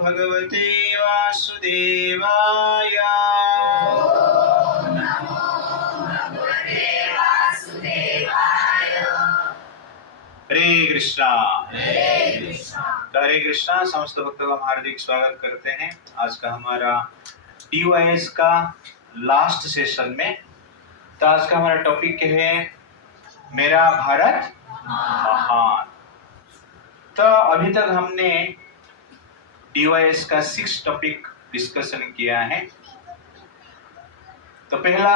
भगवते वासुदेवाय। हरे कृष्णा। तो हरे कृष्णा, समस्त भक्तों का हार्दिक स्वागत करते हैं। आज का हमारा DYS का लास्ट सेशन में। तो आज का हमारा टॉपिक है मेरा भारत महान। तो अभी तक हमने DYS का 6 टॉपिक डिस्कशन किया है। तो पहला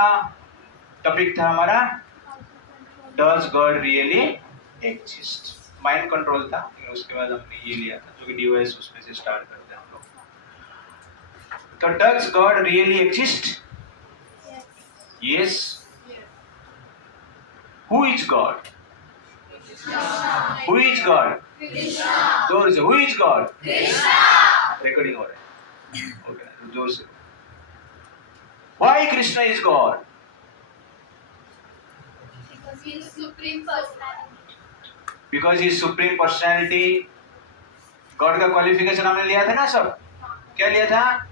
टॉपिक था हमारा does God really exist, mind control था। उसके बाद हमने ये लिया था जो कि DYS उसमें से स्टार्ट करते हैं हम लोग। तो does God really exist? Yes. Who is God? Who is God? जोर से, हु इज गॉड? रिकॉर्डिंग हो रहा है, ओके, जोर से। Why Krishna is God? Because he is supreme personality. God का क्वालिफिकेशन हमने लिया था ना सब। क्या लिया था?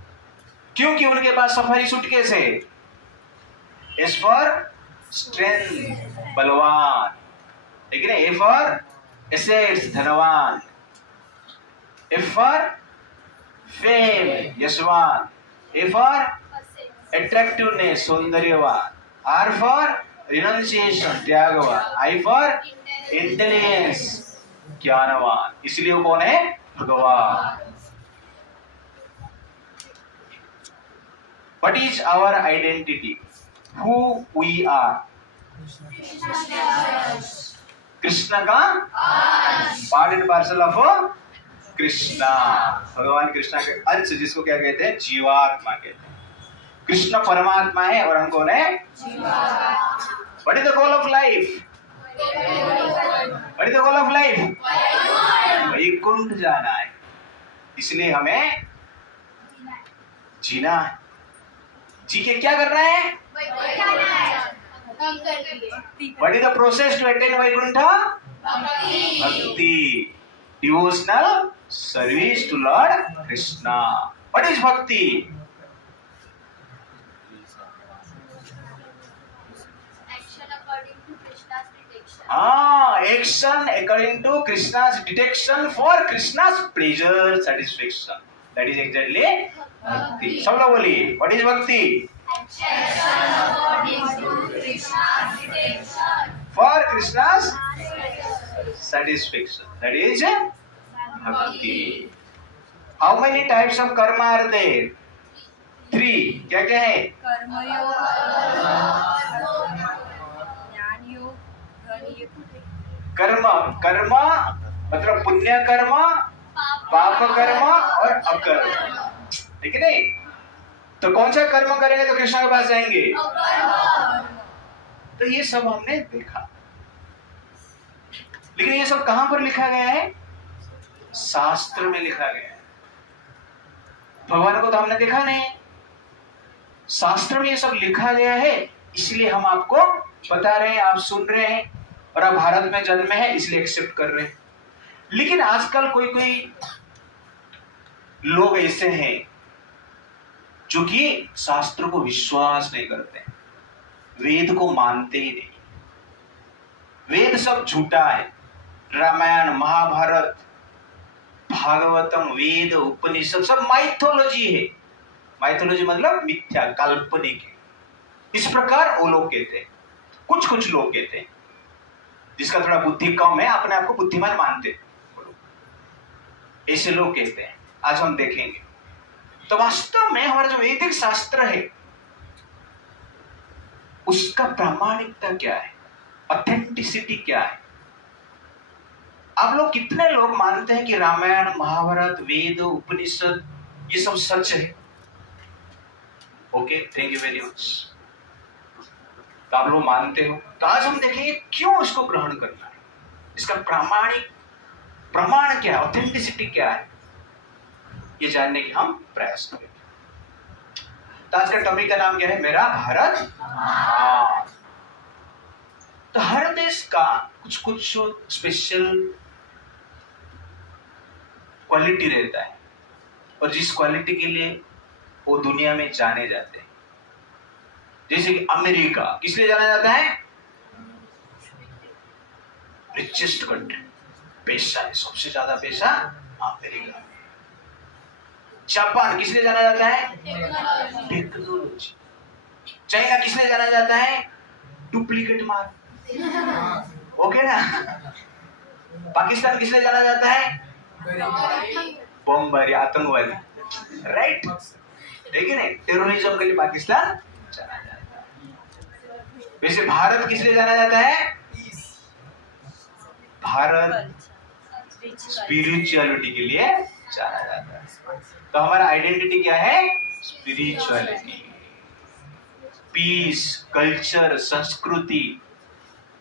क्योंकि उनके पास सफारी सूटकेस है। S for strength, बलवान, ठीक है। A for assets, धनवान। F for fame, यशवान। A for attractiveness, सौंदर्यवान। R for renunciation, त्यागवान। I for intelligence, ज्ञानवान। इसलिए वो कौन है? भगवान। What is our identity? Who we are? Krishna का part and parcel of Krishna. भगवान कृष्णा के अंश, जिसको क्या कहते हैं? जीवात्मा कहते हैं। कृष्ण परमात्मा है और हम कौन है? What is the goal of life? What is the goal of life? Vaikuntha जाना है। इसलिए हमें जीना है। जी के क्या करना है? What is the process to attain Vaikuntha? Bhakti, devotional service to Lord Krishna. What is bhakti? Action according to Krishna's detection for Krishna's pleasure satisfaction. That is exactly bhakti. सब लोग बोलिए, what is bhakti? Action according to Krishna's detection for Krishna's satisfaction. That is bhakti. How many types of karma are there? 3. क्या क्या है? कर्म, कर्म मतलब पुण्य कर्म, पाप कर्म और अकर्म, ठीक है नहीं? तो कौन सा कर्म करेंगे तो कृष्ण के पास जाएंगे? तो ये सब हमने देखा, लेकिन ये सब कहां पर लिखा गया है? शास्त्र में लिखा गया है। भगवान को तो हमने देखा नहीं, शास्त्र में ये सब लिखा गया है। इसलिए हम आपको बता रहे हैं, आप सुन रहे हैं, और आप भारत में जन्मे हैं इसलिए एक्सेप्ट कर रहे हैं। लेकिन आजकल कोई कोई लोग ऐसे हैं जो कि शास्त्र को विश्वास नहीं करते, वेद को मानते ही नहीं। वेद सब झूठा है। रामायण, महाभारत, भागवतम, वेद, उपनिषद सब माइथोलॉजी है। माइथोलॉजी मतलब मिथ्या, काल्पनिक है। इस प्रकार वो लोग कहते हैं, कुछ कुछ लोग कहते हैं, जिसका थोड़ा बुद्धि कम है, अपने आप को बुद्धिमान मानते हैं, ऐसे लोग कहते हैं। आज हम देखेंगे तो वास्तव में हमारा जो वैदिक शास्त्र है उसका प्रामाणिकता क्या है, ऑथेंटिसिटी क्या है। आप लोग कितने लोग मानते हैं कि रामायण, महाभारत, वेद, उपनिषद ये सब सच है? Okay, thank you very much. तो आप लोग मानते हो, तो आज हम देखेंगे क्यों इसको ग्रहण करना है, इसका प्रामाणिक प्रमाण क्या है, ऑथेंटिसिटी क्या है, ये जानने की हम प्रयास करेंगे। तो आज का टॉपिक का नाम क्या है? मेरा भारत महान। तो हर देश का कुछ कुछ स्पेशल क्वालिटी रहता है, और जिस क्वालिटी के लिए वो दुनिया में जाने जाते हैं। जैसे कि अमेरिका किस लिए जाना जाता है? रिचेस्ट कंट्री, पैसा है, सबसे ज्यादा पैसा अमेरिका में। जापान किस लिए जाना जाता है? टेक्नोलॉजी। चाइना किस लिए जाना जाता है? डुप्लीकेट माल। ओके ना? पाकिस्तान किस लिए जाना जाता है? बमबारी, आतंकवादी, राइट? लेकिन टेररिज्म के लिए पाकिस्तान जाना जाता है। वैसे भारत किस लिए जाना जाता है? भारत स्पिरिचुअलिटी के लिए जाना जाता है। तो हमारा आइडेंटिटी क्या है? स्पिरिचुअलिटी, पीस, कल्चर, संस्कृति,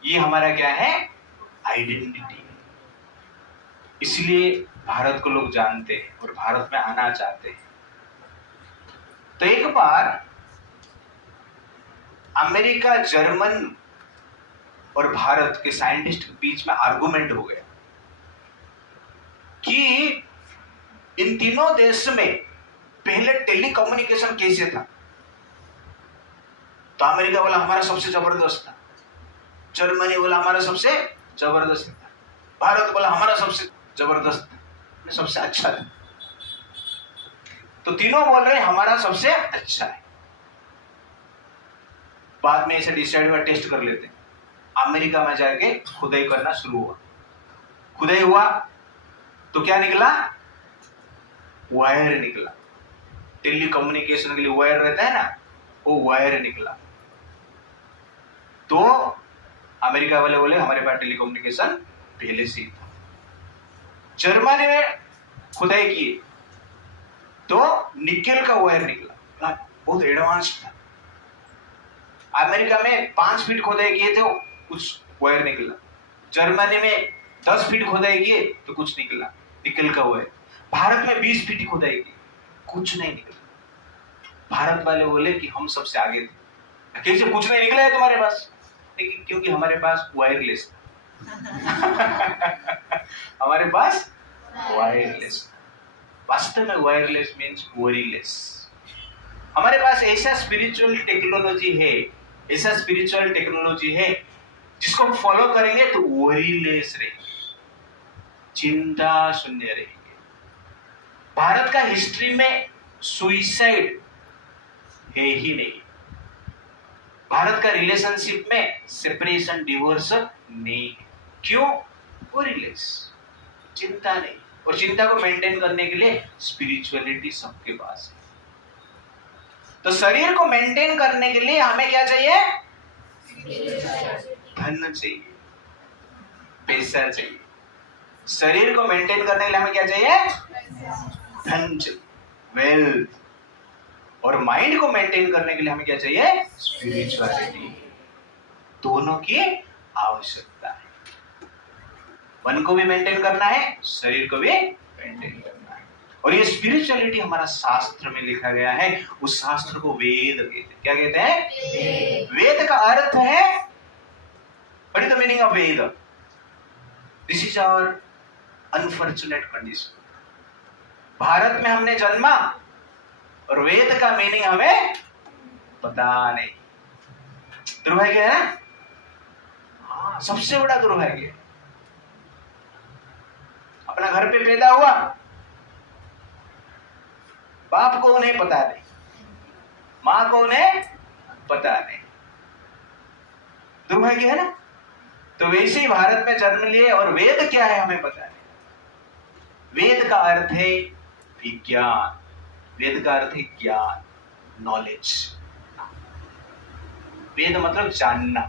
ये हमारा क्या है? आइडेंटिटी। इसलिए भारत को लोग जानते हैं और भारत में आना चाहते हैं। तो एक बार अमेरिका, जर्मन और भारत के साइंटिस्ट के बीच में आर्गुमेंट हो गया कि इन तीनों देश में पहले टेलीकम्युनिकेशन कैसे था। तो अमेरिका बोला हमारा सबसे जबरदस्त था, जर्मनी बोला हमारा सबसे जबरदस्त था, भारत बोला हमारा सबसे जबरदस्त था, सबसे अच्छा था। तो तीनों बोल रहे हमारा सबसे अच्छा है। बाद में ऐसे डिसाइड हुआ, टेस्ट कर लेते हैं। अमेरिका में जाके खुदाई करना शुरू हुआ। खुदाई हुआ तो क्या निकला? वायर निकला। टेलीकम्युनिकेशन के लिए वायर रहता है ना, वो वायर निकला। तो अमेरिका वाले बोले हमारे पास टेलीकम्युनिकेशन पहले से ही था। जर्मनी में खुदाई की तो निकेल का वायर निकला, बहुत एडवांस था। अमेरिका में 5 फीट खोदाई किए थे, कुछ वायर निकला। जर्मनी में 10 फीट खोदाई किए तो कुछ निकला, निकेल का वायर। भारत में 20 फीट खोदाई की, कुछ नहीं निकला। भारत वाले बोले कि हम सबसे आगे थे। कैसे कुछ नहीं निकला है तुम्हारे पास? लेकिन क्योंकि हमारे पास वायरलेस हमारे पास वायरलेस। वास्तव में वायरलेस मीन्स वरीलेस। हमारे पास ऐसा स्पिरिचुअल टेक्नोलॉजी है, ऐसा स्पिरिचुअल टेक्नोलॉजी है जिसको हम फॉलो करेंगे तो वरीलेस रहेंगे, चिंता शून्य रहेंगे। भारत का हिस्ट्री में सुइसाइड है ही नहीं। भारत का रिलेशनशिप में सेपरेशन, डिवोर्स नहीं। क्यों? वरीलेस, चिंता नहीं। और चिंता को मेंटेन करने के लिए स्पिरिचुअलिटी सबके पास है। तो शरीर को मेंटेन करने के लिए हमें क्या चाहिए? धन चाहिए, पैसा चाहिए। शरीर को मेंटेन करने के लिए हमें क्या चाहिए? धन चाहिए, वेल्थ। और माइंड को मेंटेन करने के लिए हमें क्या चाहिए? स्पिरिचुअलिटी। दोनों की आवश्यकता है। मन को भी मेंटेन करना है, शरीर को भी मेंटेन करना है। और ये स्पिरिचुअलिटी हमारा शास्त्र में लिखा गया है। उस शास्त्र को वेद कहते हैं। क्या कहते हैं? वेद का अर्थ है, what is the meaning of Veda? This is our unfortunate condition. Bharat में हमने जन्मा और वेद का मीनिंग हमें पता नहीं। दुर्भाग्य है। हाँ, सबसे बड़ा दुर्भाग्य। अपना घर पे पैदा हुआ, बाप को उन्हें पता नहीं, मां को उन्हें पता नहीं। दुर्भाग्य है ना? तो वैसे ही भारत में जन्म लिए और वेद क्या है हमें पता नहीं। वेद का अर्थ है विज्ञान, वेद का अर्थ है ज्ञान, नॉलेज। वेद मतलब जानना।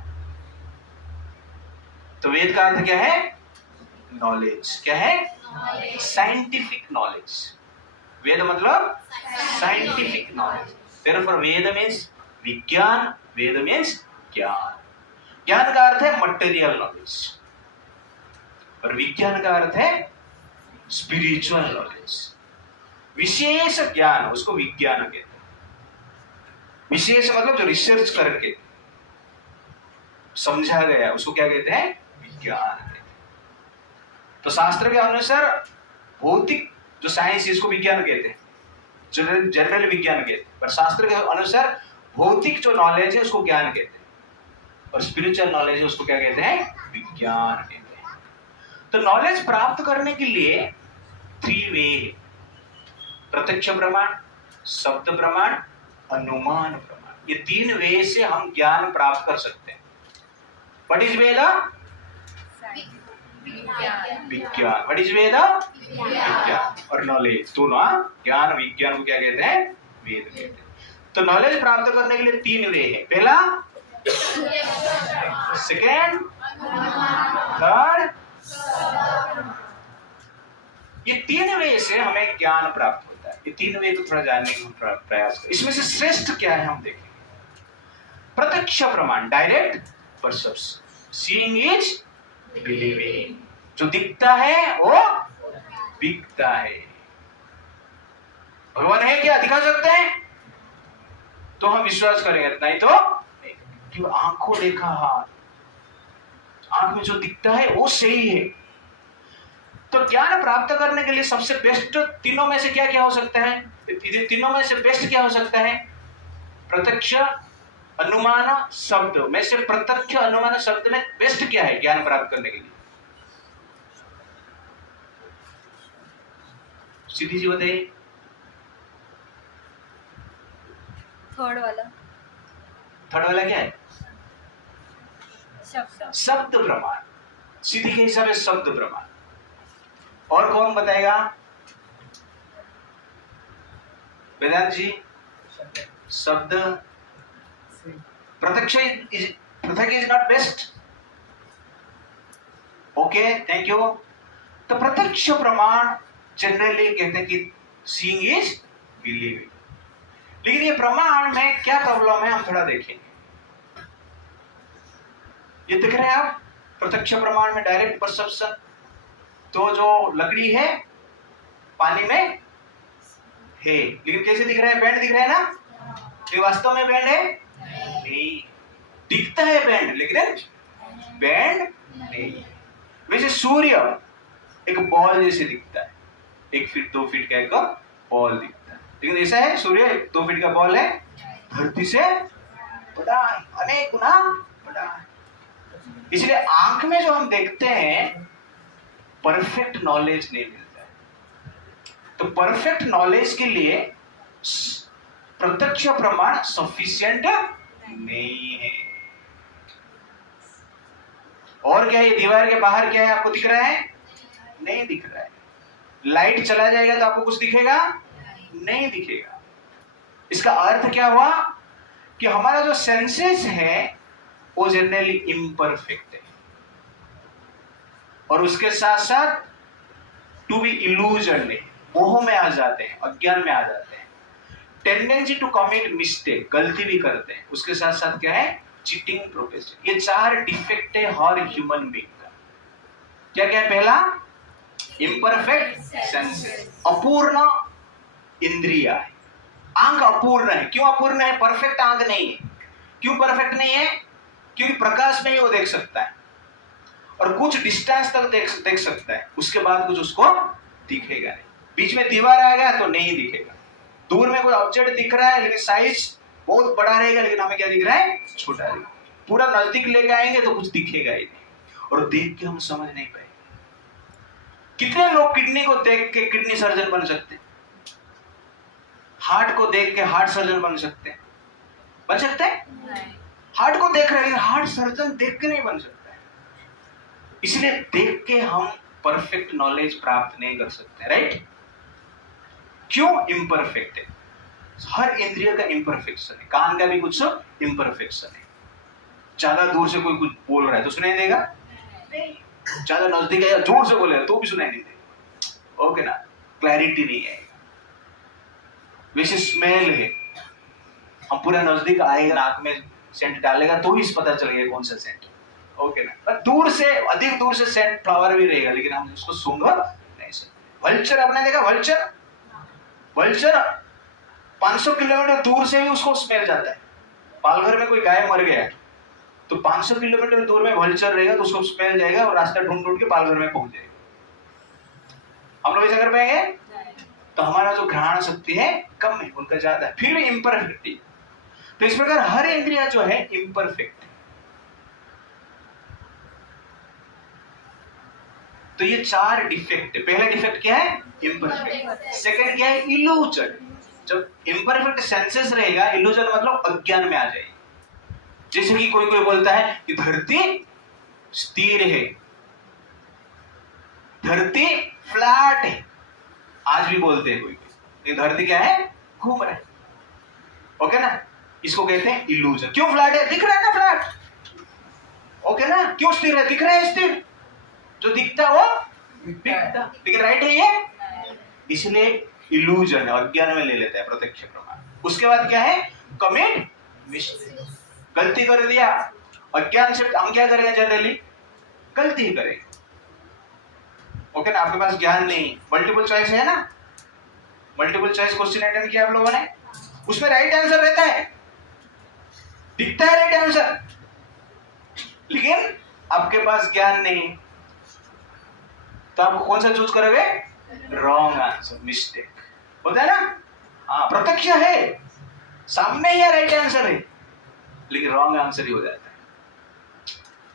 तो वेद का अर्थ क्या है? नॉलेज। क्या है? Scientific knowledge. वेद मतलब scientific knowledge. therefore Veda means विज्ञान, वेद मीन्स ज्ञान। ज्ञान का अर्थ है मटेरियल नॉलेज और विज्ञान का अर्थ है स्पिरिचुअल नॉलेज। विशेष ज्ञान, उसको विज्ञान कहते हैं। विशेष मतलब जो रिसर्च करके समझा गया, उसको क्या कहते हैं? विज्ञान कहते हैं। तो शास्त्र के अनुसार भौतिक जो साइंस है इसको विज्ञान कहते हैं, जनरल विज्ञान कहते हैं, पर शास्त्र के अनुसार भौतिक जो नॉलेज है उसको ज्ञान कहते हैं, और स्पिरिचुअल नॉलेज है उसको क्या कहते हैं? विज्ञान कहते हैं। तो नॉलेज प्राप्त करने के लिए 3 वे है: प्रत्यक्ष प्रमाण, शब्द प्रमाण, अनुमान प्रमाण। ये 3 वे से हम ज्ञान प्राप्त कर सकते हैं। व्हाट इज वेद? विज्ञान। व्हाट इज वेद? विज्ञान। और नॉलेज दोनों, ज्ञान विज्ञान को क्या कहते हैं? वेद कहते हैं। तो नॉलेज प्राप्त करने के लिए 3 वे है। पहला, सेकेंड, थर्ड। ये 3 वे से हमें ज्ञान प्राप्त होता है। ये 3 वे को थोड़ा जानने का प्रयास करें। इसमें से श्रेष्ठ क्या है हम देखेंगे। प्रत्यक्ष प्रमाण, direct perception, seeing is believing. जो दिखता है वो बिकता है। भगवान है क्या? दिखा सकते हैं तो हम विश्वास करेंगे, नहीं तो क्यों? आंखों देखा हाथ, आंख में जो दिखता है वो सही है। तो ज्ञान प्राप्त करने के लिए सबसे बेस्ट तीनों में से क्या क्या हो सकता है? तीनों में से बेस्ट क्या हो सकता है? प्रत्यक्ष, अनुमान, शब्द में से प्रत्यक्ष, अनुमान, शब्द में बेस्ट क्या है ज्ञान प्राप्त करने के लिए? सीधी जी बताइए। थर्ड वाला क्या है? शब्द प्रमाण। सीधी के हिसाब से शब्द प्रमाण। और कौन बताएगा? वेदांत जी। शब्द प्रत्यक्ष is not best. Okay, thank you. तो प्रत्यक्ष प्रमाण जनरली कहते हैं कि सीइंग इज बिलीविंग। लेकिन ये प्रमाण में क्या प्रॉब्लम है हम थोड़ा देखेंगे। ये दिख रहे हैं आप? प्रत्यक्ष प्रमाण में डायरेक्ट परसेप्शन। तो जो लकड़ी है पानी में है, लेकिन कैसे दिख रहा है? बैंड दिख रहा है ना? ये वास्तव में बैंड है नहीं, दिखता है बैंड, लेकिन बैंड नहीं। वैसे सूर्य एक बॉल जैसे दिखता है, 1 फीट 2 फीट का एक बॉल दिखता है, लेकिन ऐसा है सूर्य 2 फीट का बॉल है, धरती से बड़ा है, अनेक गुना बड़ा है। इसलिए आंख में जो हम देखते हैं परफेक्ट नॉलेज नहीं मिलता है। तो परफेक्ट नॉलेज के लिए प्रत्यक्ष प्रमाण सफिशिएंट नहीं है। और क्या है? दीवार के बाहर क्या है आपको दिख रहा है? नहीं दिख रहा है। लाइट चला जाएगा तो आपको कुछ दिखेगा? नहीं दिखेगा। इसका अर्थ क्या हुआ कि हमारा जो सेंसेस है वो जनरली इम्परफेक्ट है, और उसके साथ साथ टू बी इल्यूजन है, मोह में आ जाते हैं, अज्ञान में आ जाते हैं, टेंडेंसी टू कमिट मिस्टेक, गलती भी करते हैं। उसके साथ साथ क्या है? Cheating, procrastination. ये 4 डिफेक्ट है हर ह्यूमन बीइंग का। क्या क्या है? पहला, इम्परफेक्ट सेंसेस, अपूर्ण इंद्रिया है। आंख अपूर्ण है। क्यों अपूर्ण है? परफेक्ट आंख नहीं है। क्यों परफेक्ट नहीं है? क्योंकि प्रकाश में ही वो देख सकता है, और कुछ डिस्टेंस तक देख सकता है, उसके बाद कुछ उसको दिखेगा नहीं। बीच में दीवार आ गया तो नहीं दिखेगा। दूर में कोई ऑब्जेक्ट दिख रहा है लेकिन साइज बहुत बड़ा रहेगा, लेकिन हमें क्या दिख रहा है? छोटा रहेगा। पूरा नजदीक लेके आएंगे तो कुछ दिखेगा ही नहीं, और देख के हम समझ नहीं पाएंगे। कितने लोग किडनी को देख के किडनी सर्जन बन सकते हैं? हार्ट को देख के हार्ट सर्जन बन सकते हैं? बन सकते हैं? हार्ट को देख रहे हैं, हार्ट सर्जन देख के नहीं बन सकता है। इसलिए देख के हम परफेक्ट नॉलेज प्राप्त नहीं कर सकते, राइट? क्यों? इम्परफेक्ट है। हर इंद्रिय का इम्परफेक्शन है। कान का भी कुछ इम्परफेक्शन है। ज्यादा दूर से कोई कुछ बोल रहा है तो सुनाई देगा नहीं, ज्यादा नजदीक है या जोर से बोलेगा तो भी सुनाई नहीं देगा। ओके ना? क्लैरिटी नहीं है। वैसे स्मेल है, हम पूरा नजदीक आएगा, नाक में सेंट डालेगा तो ही पता चलेगा कौन सा सेंट। ओके ना? पर दूर से, अधिक दूर से सेंट फ्लावर भी रहेगा, लेकिन हम उसको सूंघ नहीं सकते। वल्चर आपने देखा? वल्चर 500 किलोमीटर दूर से ही उसको स्मेल जाता है। पालघर में कोई गाय मर गया तो 500 किलोमीटर दूर में वल्चर रहेगा तो उसको स्मेल जाएगा, और रास्ता ढूंढ के पालघर में पहुंच जाएगा। हम लोग ऐसा कर पाएंगे? तो हमारा जो घ्राण शक्ति है कम है, उनका ज्यादा है, फिर भी इम्परफेक्ट है। तो इस प्रकार हर इंद्रिया जो है इम्परफेक्ट है। तो ये 4 डिफेक्ट है। पहला डिफेक्ट क्या है? इम्परफेक्ट। सेकंड क्या है? इल्यूजन। जब इम्परफेक्ट सेंसेस रहेगा, इल्यूजन मतलब अज्ञान में आ जाएगी। जैसे कि कोई बोलता है कि धरती स्थिर है, धरती फ्लैट है, आज भी बोलते हैं कोई, धरती क्या है? घूम रहा है। ओके ना? इसको कहते हैं इल्यूजन। क्यों फ्लैट है? दिख रहा है ना फ्लैट। ओके ना? क्यों स्थिर है? दिख रहा है स्थिर। जो दिखता वो दिखता, लेकिन राइट है ये, इसलिए इल्यूजन है, अज्ञान में ले लेता है प्रत्यक्ष प्रमाण। उसके बाद क्या है? Commit mistake. गलती कर दिया, अज्ञान से हम क्या करेंगे? जनरली गलती करेंगे। ओके ना? आपके पास ज्ञान नहीं, मल्टीपल चॉइस है ना, मल्टीपल चॉइस क्वेश्चन अटेंड किया आप लोगों ने, उसमें राइट आंसर रहता है, दिखता है राइट आंसर, लेकिन आपके पास ज्ञान नहीं, तो आप कौन सा चूज करोगे? Wrong answer, mistake. होता है ना? हाँ, प्रत्यक्ष है, सामने ही राइट आंसर है, लेकिन रॉन्ग आंसर ही हो जाता है।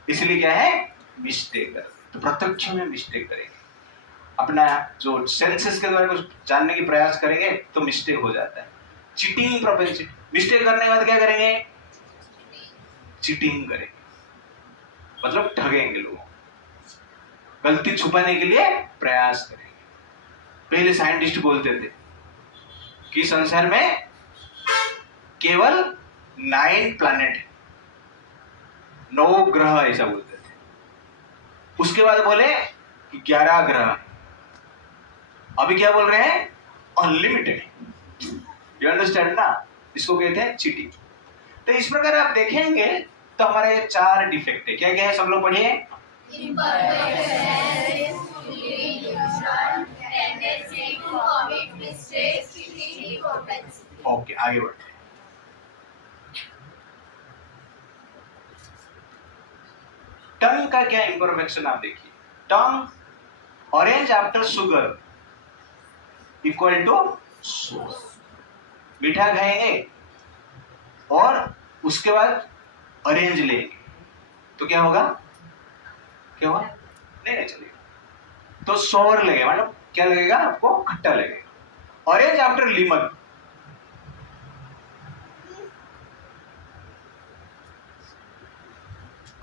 इसलिए क्या है? मिस्टेक करते। तो प्रत्यक्ष में मिस्टेक करेंगे, अपना जो सेंसेस के द्वारा कुछ जानने की प्रयास करेंगे तो मिस्टेक हो जाता है। चीटिंग प्रोपेंसिटी, मिस्टेक करने के बाद क्या करेंगे? चीटिंग करेंगे, मतलब ठगेंगे लोगों, गलती छुपाने के लिए प्रयास करेंगे। पहले साइंटिस्ट बोलते थे कि संसार में केवल 9 प्लैनेट है, 9 ग्रह, ऐसा बोलते थे। उसके बाद बोले कि 11 ग्रह। अभी क्या बोल रहे हैं? अनलिमिटेड। यू अंडरस्टैंड ना? इसको कहते हैं चीटिंग। तो इस प्रकार आप देखेंगे तो हमारे ये 4 डिफेक्ट है। क्या क्या है? सब लोग पढ़िए। ओके, आगे बढ़ते हैं। टंग का क्या इंफॉर्मेशन आप देखिए। Tongue, orange after sugar equal to मीठा खाएंगे और उसके बाद ऑरेंज लेंगे तो क्या होगा? क्या होगा? नहीं चलेगा, तो सोर लगेगा, मतलब क्या लगेगा आपको? खट्टा लगेगा। ऑरेंज आफ्टर लीमन,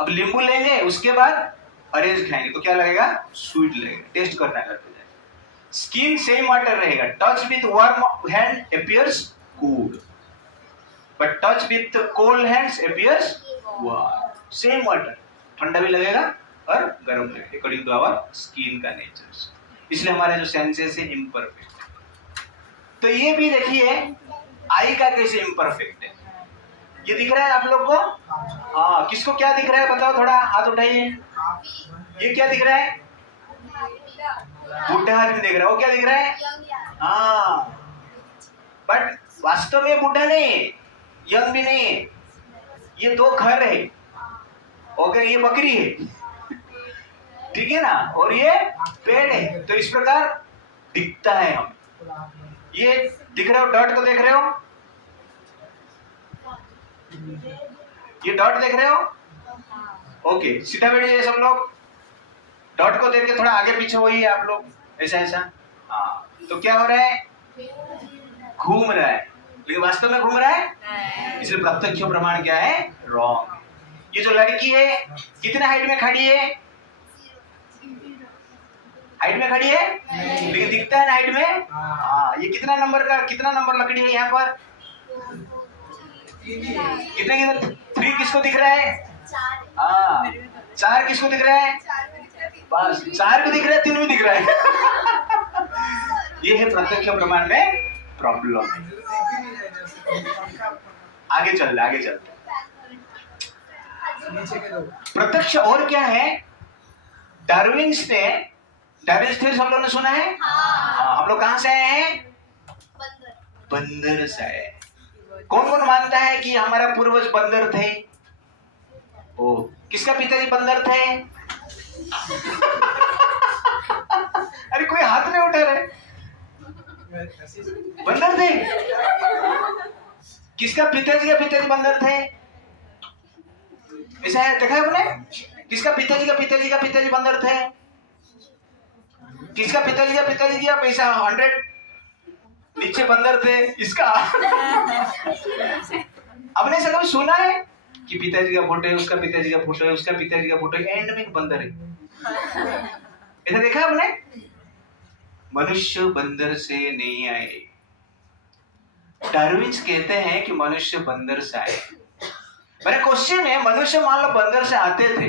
अब नींबू लेंगे उसके बाद ऑरेंज खाएंगे तो क्या लगेगा? स्वीट लगेगा। टेस्ट करना है, करते जाए। स्किन सेम वाटर रहेगा, touch with warm hand appears cool, but touch with cold hands appears warm. Same water, ठंडा भी लगेगा और गर्म लगेगा अकॉर्डिंग टू आवर स्किन का नेचर। इसलिए हमारे जो सेंसेस है इम्परफेक्ट। तो ये भी देखिए आई का कैसे इम्परफेक्ट है। ये दिख रहा है आप लोग को? हाँ, किसको क्या दिख रहा है बताओ, थोड़ा हाथ उठाइए। ये क्या दिख रहा है? बुढ़ा आदमी दिख रहा है। वो क्या दिख रहा है? हाँ, बट वास्तव में बुढ़ा नहीं है, यंग भी नहीं है। ये 2 घर है, ओके, ये बकरी है, ठीक है ना, और ये पेड़ है। तो इस प्रकार दिखता है हम। ये दिख रहे हो, डॉट को देख रहे हो? ये डॉट देख रहे हो? ओके, सीधा बैठिए सब लोग। डॉट को देख के थोड़ा आगे पीछे होइए आप लोग, ऐसा ऐसा। हाँ, तो क्या हो रहा है? घूम रहा है, लेकिन वास्तव में घूम रहा है। इसलिए प्रत्यक्ष प्रमाण क्या है? रॉन्ग। ये जो लड़की है कितने हाइट में खड़ी है? हाइट में खड़ी है, लेकिन दिखता है ना हाइट में। हाँ, ये कितना नंबर लकड़ी है यहाँ पर? कितने 3 किसको दिख रहा है? हाँ, 4 किसको दिख रहा है? 5, 4 भी दिख रहा है, 3 भी दिख रहा है। ये है प्रत्यक्ष प्रमाण में प्रॉब्लम। आगे चलते प्रत्यक्ष और क्या है? डार्विन थ्योरी हम लोगों ने सुना है। हाँ, हम लोग कहां से आए हैं? बंदर से आए। कौन कौन मानता है कि हमारा पूर्वज बंदर थे? ओ, किसका पिताजी बंदर थे? अरे कोई हाथ नहीं उठा रहे। बंदर थे। किसका पिताजी का पिताजी बंदर थे? ऐसा है, देखा है आपने? किसका पिताजी का पिताजी का पिताजी बंदर थे? किसका पिताजी का पिताजी का पैसा 100 नीचे बंदर थे? इसका आपने ऐसा कभी सुना है कि पिताजी का फोटो है, उसका पिताजी का फोटो है, उसका पिताजी का फोटो है, एंड में एक बंदर है? ऐसा देखा है आपने? मनुष्य बंदर से नहीं आए। डार्विन कहते हैं कि मनुष्य बंदर से आए। मेरा क्वेश्चन है, मनुष्य मान लो बंदर से आते थे,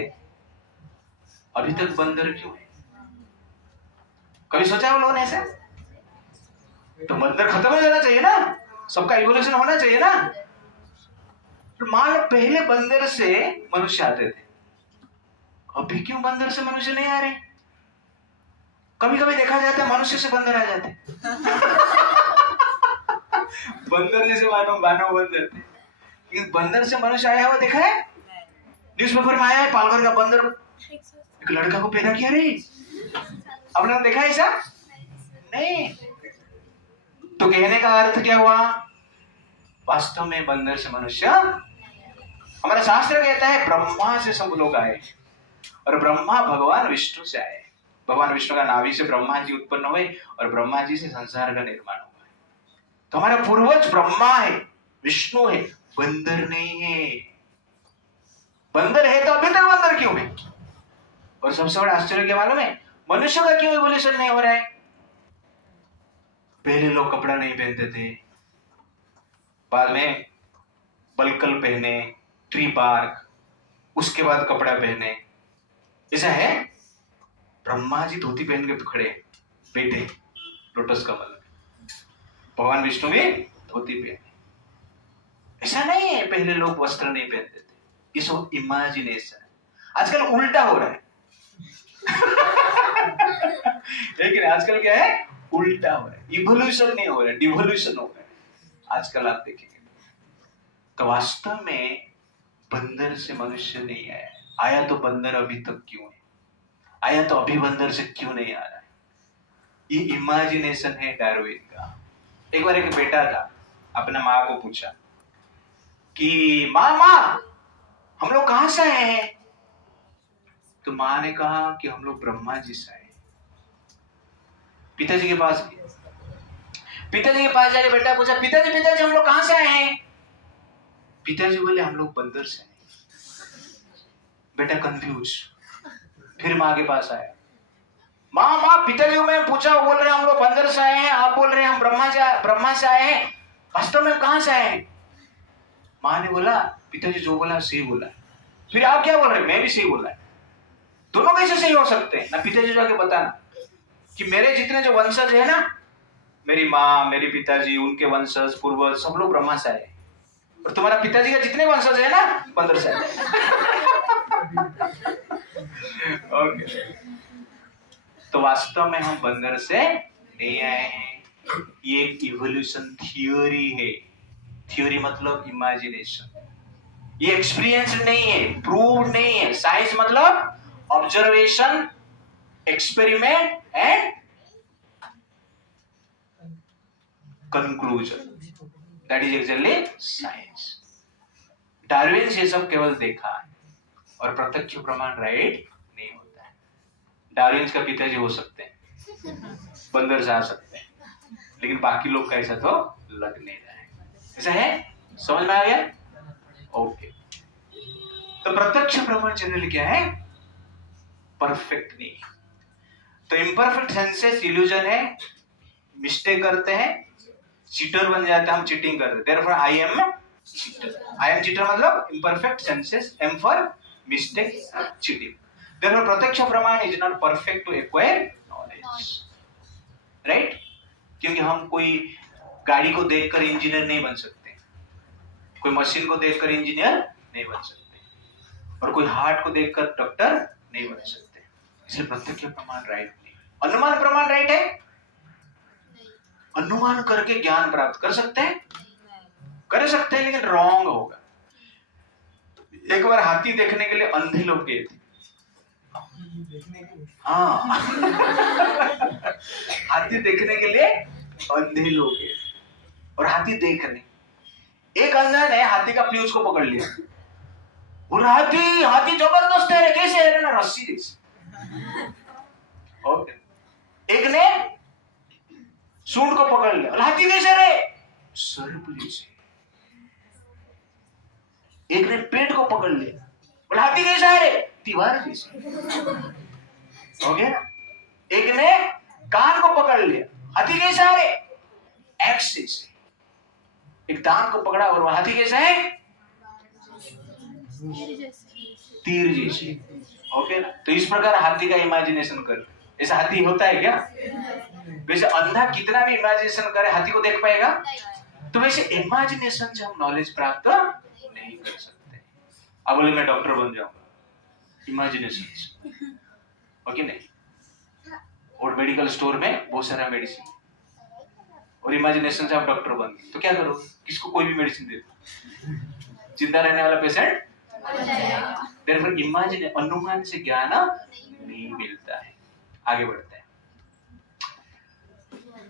अभी तक बंदर क्यों है? कभी सोचा वो लोगों ने ऐसा? तो बंदर खत्म हो जाना चाहिए ना, सबका इवोल्यूशन होना चाहिए ना। तो मान लो पहले बंदर से मनुष्य आते थे, अभी क्यों बंदर से मनुष्य नहीं आ रहे? कभी कभी देखा जाता है मनुष्य से बंदर आ जाते बंदर जैसे मानव बन जाते। इस बंदर से मनुष्य आया हुआ देखा है? न्यूज़पेपर में आया है, पालघर का बंदर एक लड़का को पैदा किया रे। आपने देखा है ऐसा? नहीं। तो कहने का अर्थ क्या हुआ? वास्तव में बंदर से मनुष्य, हमारा शास्त्र कहता है ब्रह्मा से सब लोग आए, और ब्रह्मा भगवान विष्णु से आए। भगवान विष्णु का नाभि से ब्रह्मा जी उत्पन्न हुए और ब्रह्मा जी से संसार का निर्माण हुआ। तो हमारा पूर्वज ब्रह्मा है, विष्णु है, बंदर नहीं है। बंदर है तो अभी तक बंदर क्यों है? और सबसे बड़ा आश्चर्य क्या मालूम है? मनुष्य का क्यों इवोल्यूशन नहीं हो रहा है? पहले लोग कपड़ा नहीं पहनते थे, बाद में बलकल पहने, ट्री बार्क, उसके बाद कपड़ा पहने। ऐसा है? ब्रह्मा जी धोती पहन के खड़े बैठे लोटस कमल में, भगवान विष्णु भी धोती पहने। ऐसा नहीं है पहले लोग वस्त्र नहीं पहनते थे, ये सब इमेजिनेशन है। आजकल उल्टा हो रहा है लेकिन आजकल क्या है? उल्टा हो रहा है। इवोल्यूशन नहीं हो रहा है, डिवोल्यूशन हो रहा है आजकल। आप देखेंगे तो वास्तव में बंदर से मनुष्य नहीं आया। आया तो बंदर अभी तक क्यों है? आया तो अभी बंदर से क्यों नहीं आ रहा है? ये इमेजिनेशन है डार्विन का। एक बार एक बेटा था, अपने माँ को पूछा कि माँ हम लोग कहां से आए हैं? तो माँ ने कहा कि हम लोग ब्रह्मा जी से आए। पिताजी के पास गया, पिताजी के पास जाके बेटा पूछा, पिताजी हम लोग कहां से आए हैं? पिताजी बोले हम लोग बंदर से आए। बेटा कंफ्यूज, फिर माँ के पास आया, माँ पिताजी को मैं पूछा, वो बोल रहे हम लोग बंदर से आए हैं, आप बोल रहे हैं हम ब्रह्मा से आए हैं, वास्तव में कहां से आए हैं? माँ ने बोला पिताजी जो बोला सही बोला। फिर आप क्या बोल रहे? मैं भी सही बोला। दोनों कैसे सही हो सकते हैं? ना पिताजी जाके बताना कि मेरे जितने जो वंशज है ना, मेरी माँ, मेरे पिताजी, उनके वंशज, पूर्वज सब लोग ब्रह्मा से आए, और तुम्हारा पिताजी का जितने वंशज है ना, बंदर से आए। ओके। तो वास्तव में हम बंदर से नहीं आए हैं। ये एक इवोल्यूशन थ्योरी है। थ्योरी मतलब इमेजिनेशन। ये एक्सपीरियंस नहीं है, प्रूव नहीं है। साइंस मतलब observation, experiment and conclusion. That is actually science. Darwin ये सब केवल देखा है, और प्रत्यक्ष प्रमाण राइट नहीं होता है। डार्विन का पिताजी हो सकते हैं, बंदर से आ सकते हैं, लेकिन बाकी लोग का ऐसा तो लग नहीं रहा है। ऐसा है? समझ में आ गया? ओके। तो प्रत्यक्ष प्रमाण जनरली क्या है? परफेक्ट नहीं। तो इम्परफेक्ट सेंसेस इल्यूजन है, मिस्टेक करते हैं, चीटर बन जाते हैं, हम चीटिंग करते हैं। देयरफॉर आई एम चीटर मतलब imperfect senses, M for mistake, cheating. Therefore प्रत्यक्ष प्रमाण is not perfect to acquire knowledge, right? क्योंकि हम कोई गाड़ी को देखकर इंजीनियर नहीं बन सकते, कोई मशीन को देखकर इंजीनियर नहीं बन सकते, और कोई हार्ट को देखकर डॉक्टर नहीं बन सकते। इसलिए प्रत्यक्ष प्रमाण राइट नहीं। अनुमान प्रमाण राइट है? अनुमान करके ज्ञान प्राप्त कर सकते हैं, कर सकते हैं, लेकिन रॉन्ग होगा। एक बार हाथी देखने के लिए अंधे लोग गए थे। हाँ हाथी देखने के लिए अंधे लोग हैं और हाथी देख रहे। एक अंधा ने हाथी का फ्यूज को पकड़ लिया और हाथी जबरदस्त है, कैसे है ना, रस्सी जैसे। ओके, एक ने सूंड को पकड़ लिया, हाथी कैसे रे, सर्प जैसे। एक ने पेट को पकड़ लिया, बोला हाथी कैसा है रे, दीवार जैसे। हो गया ना। एक ने कान को पकड़ लिया, हाथी कैसा है रे, एक्स जैसे। एक दांत को पकड़ा और हाथी कैसा है, तीर जैसे। ओके ना। तो इस प्रकार हाथी का इमेजिनेशन कर, ऐसा हाथी होता है क्या? वैसे अंधा कितना भी इमेजिनेशन करे हाथी को देख पाएगा? तो वैसे इमेजिनेशन से हम नॉलेज प्राप्त नहीं कर सकते। अब बोले मैं डॉक्टर बन जाऊंगा, इमेजिनेशन से, ओके नहीं। और मेडिकल स्टोर में बहुत सारा मेडिसिन और इमेजिनेशन से आप डॉक्टर बन गए तो क्या करोगे? किसको कोई भी मेडिसिन दे दो, जिंदा रहने वाला पेशेंट। Therefore, इमेजिन, अनुमान से ज्ञान नहीं मिलता है। आगे बढ़ते हैं।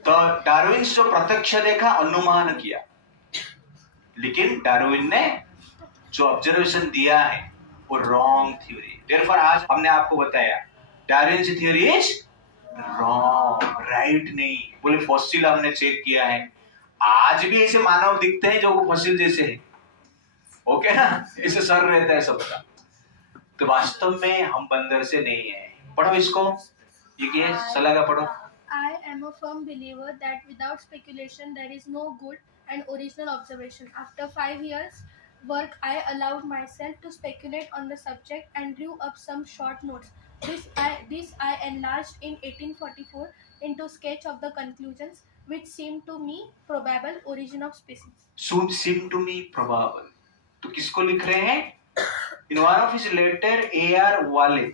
तो डार्विन जो प्रत्यक्ष देखा, अनुमान किया, लेकिन डार्विन ने जो ऑब्जर्वेशन दिया है वो रॉन्ग थ्योरी। Therefore, आज हमने आपको बताया डार्विन की थ्योरी इज रॉन्ग, राइट नहीं। बोले फॉसिल हमने चेक किया है, आज भी ऐसे मानव दिखते हैं जो फॉसिल जैसे है, ओके ना, ऐसे सर रहता है सबका। तो वास्तव में हम बंदर से नहीं है। पढ़ो इसको, ये क्या है, सलाह का पढ़ो। I am a firm believer that without speculation there is no good and original observation. After 5 years work, I allowed myself to speculate on the subject and drew up some short notes. This I enlarged in 1844 into sketch of the conclusions which seemed to me probable origin of species. Seem to me probable. तो किसको लिख रहे हैं? In one of his letter A.R. वाले,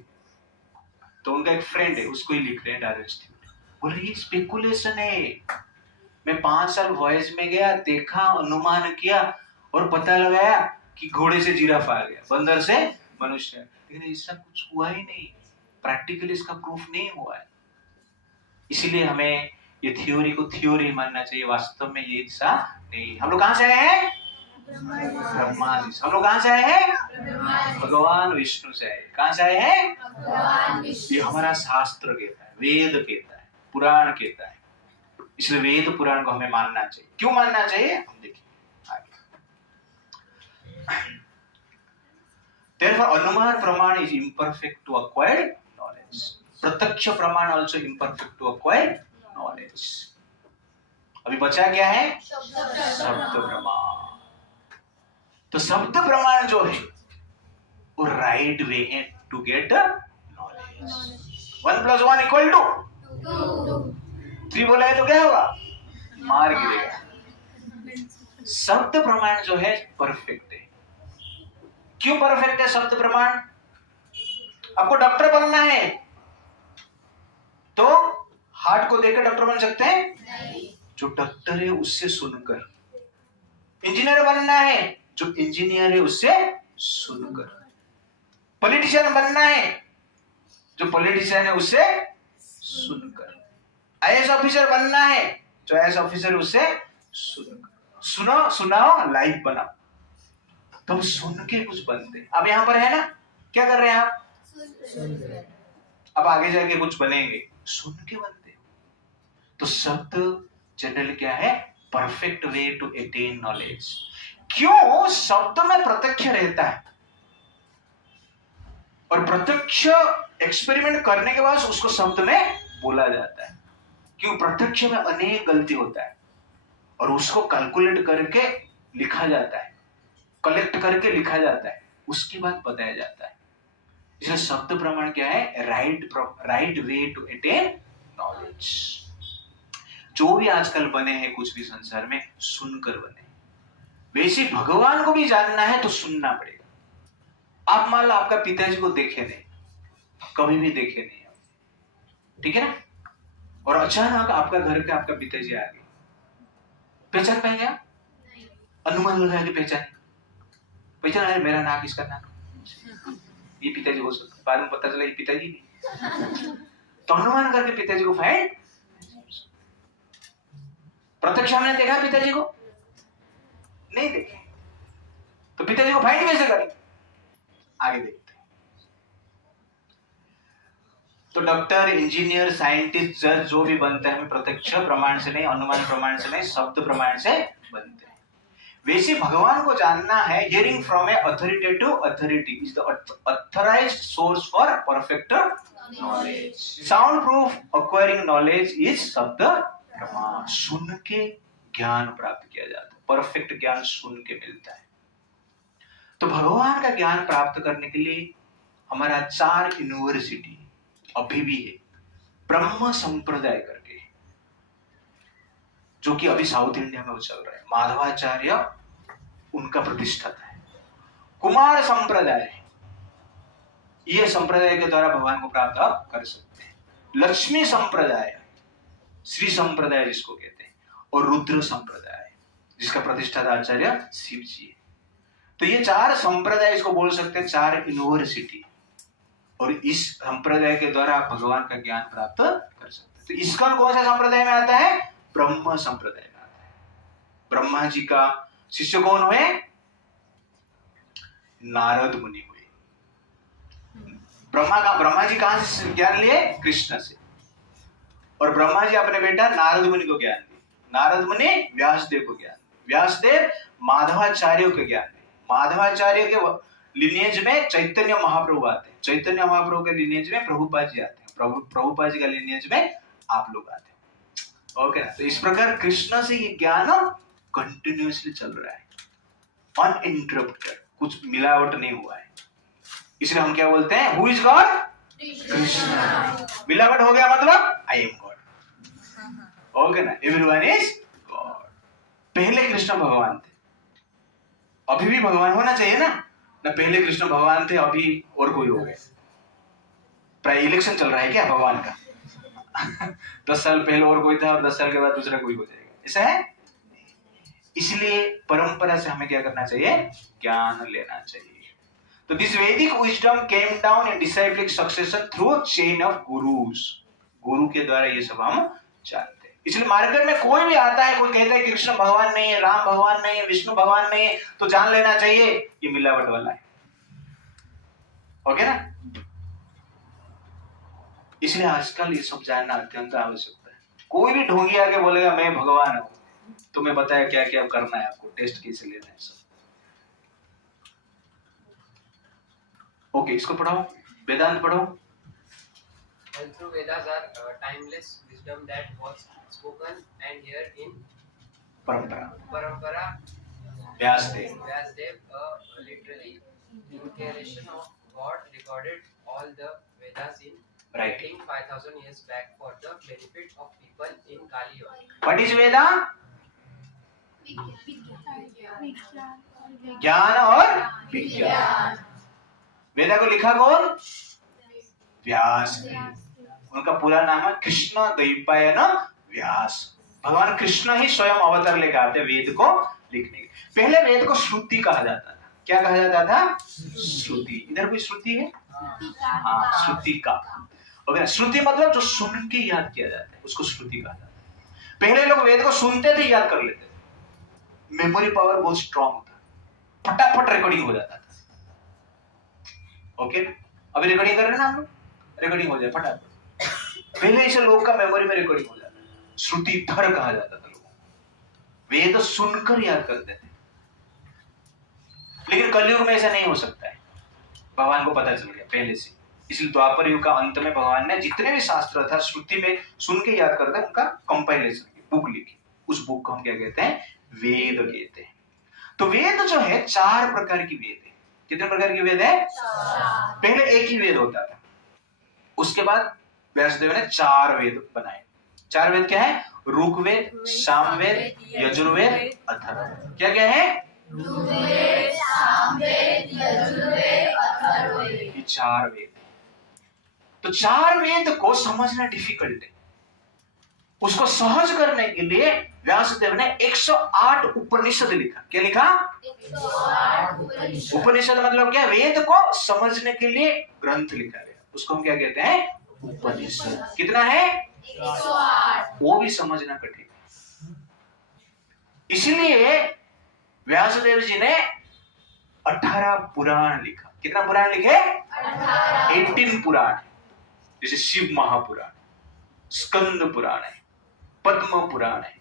तो उनका एक friend है, उसको ही लिख रहे हैं डायरेक्ट। बोले ये स्पेकुलेशन है, मैं 5 साल वॉयज में गया, देखा, अनुमान किया और पता लगाया कि घोड़े से जिराफ आ गया, बंदर से मनुष्य, लेकिन इसका कुछ हुआ ही नहीं, प्रैक्टिकली इसका प्रूफ नहीं हुआ है। इसीलिए हमें ये थ्योरी को थ्योरी मानना चाहिए, वास्तव में ये ऐसा नहीं। हम लोग कहां से आए हैं? ब्रह्मा जी। हम लोग कहां से आए हैं? भगवान विष्णु से आए। कहां से आए हैं? ये हमारा शास्त्र कहता है, वेद कहता है, पुराण कहता है। इसलिए वेद पुराण को हमें मानना चाहिए। क्यों मानना चाहिए, हम देखिए आगे। Therefore, अनुमान प्रमाण is imperfect to acquire knowledge. प्रत्यक्ष प्रमाण also imperfect to acquire knowledge. अभी बचा क्या है? शब्द प्रमाण। तो शब्द प्रमाण जो है वो राइट वे है टू गेट नॉलेज। 1 + 1 = 2। 3 बोला है तो क्या होगा? मार गिरेगा। शब्द प्रमाण जो है परफेक्ट है। क्यों परफेक्ट है शब्द प्रमाण? आपको डॉक्टर बनना है तो हार्ट को देखकर डॉक्टर बन सकते हैं नहीं। जो डॉक्टर है उससे सुनकर। इंजीनियर बनना है, जो इंजीनियर है उससे सुनकर। पॉलिटिशियन बनना है, जो पॉलिटिशियन है उससे सुनकर। आईएएस ऑफिसर बनना है, जो आईएएस ऑफिसर उससे सुनकर। सुनो, सुनाओ, लाइव बनाओ, तो हम सुन के कुछ बनते। अब यहाँ पर है ना, क्या कर रहे हैं आप? अब आगे जाके कुछ बनेंगे, सुन के बनते हो। तो शब्द जनरल क्या है? Perfect way to attain knowledge. क्यों? शब्द में प्रत्यक्ष रहता है और प्रत्यक्ष एक्सपेरिमेंट करने के बाद उसको शब्द में बोला जाता है। क्यों? प्रत्यक्ष में अनेक गलती होता है और उसको कैलकुलेट करके लिखा जाता है, कलेक्ट करके लिखा जाता है, उसके बाद बताया जाता है। इसलिए शब्द प्रमाण क्या है? Right way to attain knowledge. जो भी आजकल बने हैं कुछ भी संसार में, सुनकर बने। वैसे भगवान को भी जानना है तो सुनना पड़ेगा। आप मान लो आपका पिताजी को देखे नहीं, कभी भी देखे नहीं, ठीक है ना, और अचानक आपका घर के आपका पिताजी आ गए, पहचान पाएंगे आप? अनुमान लगा के पहचान है, मेरा नाक, इसका नाक, ये पिताजी हो सकता है। बाद में पता चला ये पिताजी नहीं, तो अनुमान करके पिताजी को फाइंड। प्रत्यक्ष हमने देखा पिताजी को? नहीं देखे, तो पिताजी को फाइंड कैसे करें? आगे देखते हैं। तो डॉक्टर, इंजीनियर, साइंटिस्ट, जज जो भी बनते हैं, हमें प्रत्यक्ष प्रमाण से नहीं, अनुमान प्रमाण से नहीं, शब्द प्रमाण से बनते हैं। वैसे भगवान को जानना है, hearing from A authoritative authority is the authorised source for perfect knowledge. Sound proof acquiring knowledge is शब्द प्रमाण। सुन के ज्ञान प्राप्त किया जाता है, परफेक्ट ज्ञान सुन के मिलता है। तो भगवान का ज्ञान प्राप्त करने के लिए हमारा 4 यूनिवर्सिटी अभी भी है। ब्रह्म संप्रदाय करके, जो कि अभी साउथ इंडिया में चल रहा है, माधवाचार्य उनका प्रतिष्ठाता है। कुमार संप्रदाय, ये संप्रदाय के द्वारा भगवान को प्राप्त आप कर सकते हैं। लक्ष्मी संप्रदाय, श्री संप्रदाय जिसको कहते हैं, और रुद्र संप्रदाय जिसका प्रतिष्ठाता आचार्य शिव जी है। तो ये 4 संप्रदाय इसको बोल सकते हैं, 4 यूनिवर्सिटी, और इस संप्रदाय के द्वारा आप भगवान का ज्ञान प्राप्त कर सकते हैं। तो इसका कौन सा संप्रदाय में आता है? ब्रह्म संप्रदाय में आता है। ब्रह्मा जी का शिष्य कौन हुए? नारद मुनि हुए। ब्रह्मा जी कहां से ज्ञान लिए? कृष्ण से। और ब्रह्मा जी अपने बेटा नारद मुनि को ज्ञान दिए। नारद मुनि व्यासदेव को ज्ञान दिए। व्यासदेव माधवाचार्य को ज्ञान दिए। माधवाचार्य के लिनिएज में चैतन्य महाप्रभु आते हैं। चैतन्य महाप्रभु के लिनिएज में प्रभुपाद जी आते हैं। प्रभुपाद जी का लिनिएज में आप लोग आते हैं। ओके ना? तो इस प्रकार कृष्ण से ये ज्ञान कंटिन्यूअसली चल रहा है, अनइंटरप्टेड, कुछ मिलावट नहीं हुआ है। इसलिए हम क्या बोलते हैं? Who is God? कृष्ण। मिलावट हो गया मतलब आई एम गॉड। ओके ना? Everyone is God. पहले कृष्ण भगवान थे, अभी भी भगवान होना चाहिए ना? पहले कृष्ण भगवान थे, अभी और कोई हो गए। प्राय इलेक्शन चल रहा है क्या भगवान का? 10 साल पहले और कोई था और 10 साल के बाद दूसरा कोई हो जाएगा, ऐसा है? इसलिए परंपरा से हमें क्या करना चाहिए? ज्ञान लेना चाहिए। तो this Vedic wisdom came down in disciplic succession through chain of gurus. गुरु के द्वारा ये सब हम जानते हैं। इसलिए मार्केट में कोई भी आता है, कोई कहता है कृष्ण भगवान नहीं है, राम भगवान नहीं है, विष्णु भगवान नहीं है, तो जान लेना चाहिए ये मिलावट वाला है। ओके ना? इसलिए आजकल ये सब जानना अत्यंत आवश्यक है। कोई भी ढोंगी आके बोलेगा मैं भगवान हूं, तुम्हें बताया क्या क्या करना है, आपको टेस्ट कैसे लेना है सब। ओके, इसको पढ़ाओ, वेदांत पढ़ो। And through Vedas are timeless wisdom that was spoken and here in Parampara. Vyasdev, literally incarnation of God recorded all the Vedas in writing 5,000 years back for the benefit of people in Kali Yuga. What is Veda? ज्ञान और विज्ञान। वेदा को लिखा कौन? व्यास। उनका पूरा नाम है कृष्ण द्वैपायन व्यास। भगवान कृष्ण ही स्वयं अवतार लेकर आते वेद को लिखने के। पहले वेद को श्रुति कहा जाता था। क्या कहा जाता था? श्रुति। इधर कोई श्रुति है? हाँ, श्रुति का। ओके, श्रुति मतलब जो सुन के याद किया जाता है, उसको श्रुति कहा जाता है। पहले लोग वेद को सुनते थे, याद कर लेते थे, मेमोरी पावर बहुत स्ट्रांग था, फटाफट रिकॉर्डिंग हो जाता था। ओके, अभी रिकॉर्डिंग कर रहे हैं ना हम लोग, रिकॉर्डिंग हो जाए फटाफट। पहले ऐसे लोग का मेमोरी में रिकॉर्डिंग हो जाता था। श्रुतिधर कहा जाता था लोगों को। वेद सुनकर याद करते थे। लेकिन कलयुग में ऐसा नहीं हो सकता है, भगवान को पता चल गया पहले से। इसलिए द्वापर युग का अंत में भगवान ने जितने भी शास्त्र था श्रुति में सुन के याद करते हैं, उनका कंपाइलेशन की बुक लिखी। उस बुक को हम क्या कहते हैं? वेद कहते हैं। तो वेद जो है 4 प्रकार की वेद है। कितने प्रकार की वेद है? 4। पहले एक ही वेद होता था, उसके बाद व्यासदेव ने 4 वेद बनाए। 4 वेद क्या है? ऋग्वेद, सामवेद, यजुर्वेद, अथर्ववेद। क्या क्या है? ऋग्वेद, सामवेद, यजुर्वेद, अथर्ववेद। ये 4 वेद। तो 4 वेद को समझना डिफिकल्ट है। उसको सहज करने के लिए व्यासदेव ने 108 उपनिषद लिखा। क्या लिखा? 108 उपनिषद मतलब क्या? वेद को समझने के लिए ग्रंथ लिखा गया, उसको हम क्या कहते हैं? उपनिषद। कितना है? 108। वो भी समझना कठिन है। इसलिए व्यासदेव जी ने 18 पुराण लिखा। कितना पुराण लिखे? 18 पुराण। जैसे शिव महापुराण, स्कंद पुराण है, पद्म पुराण है,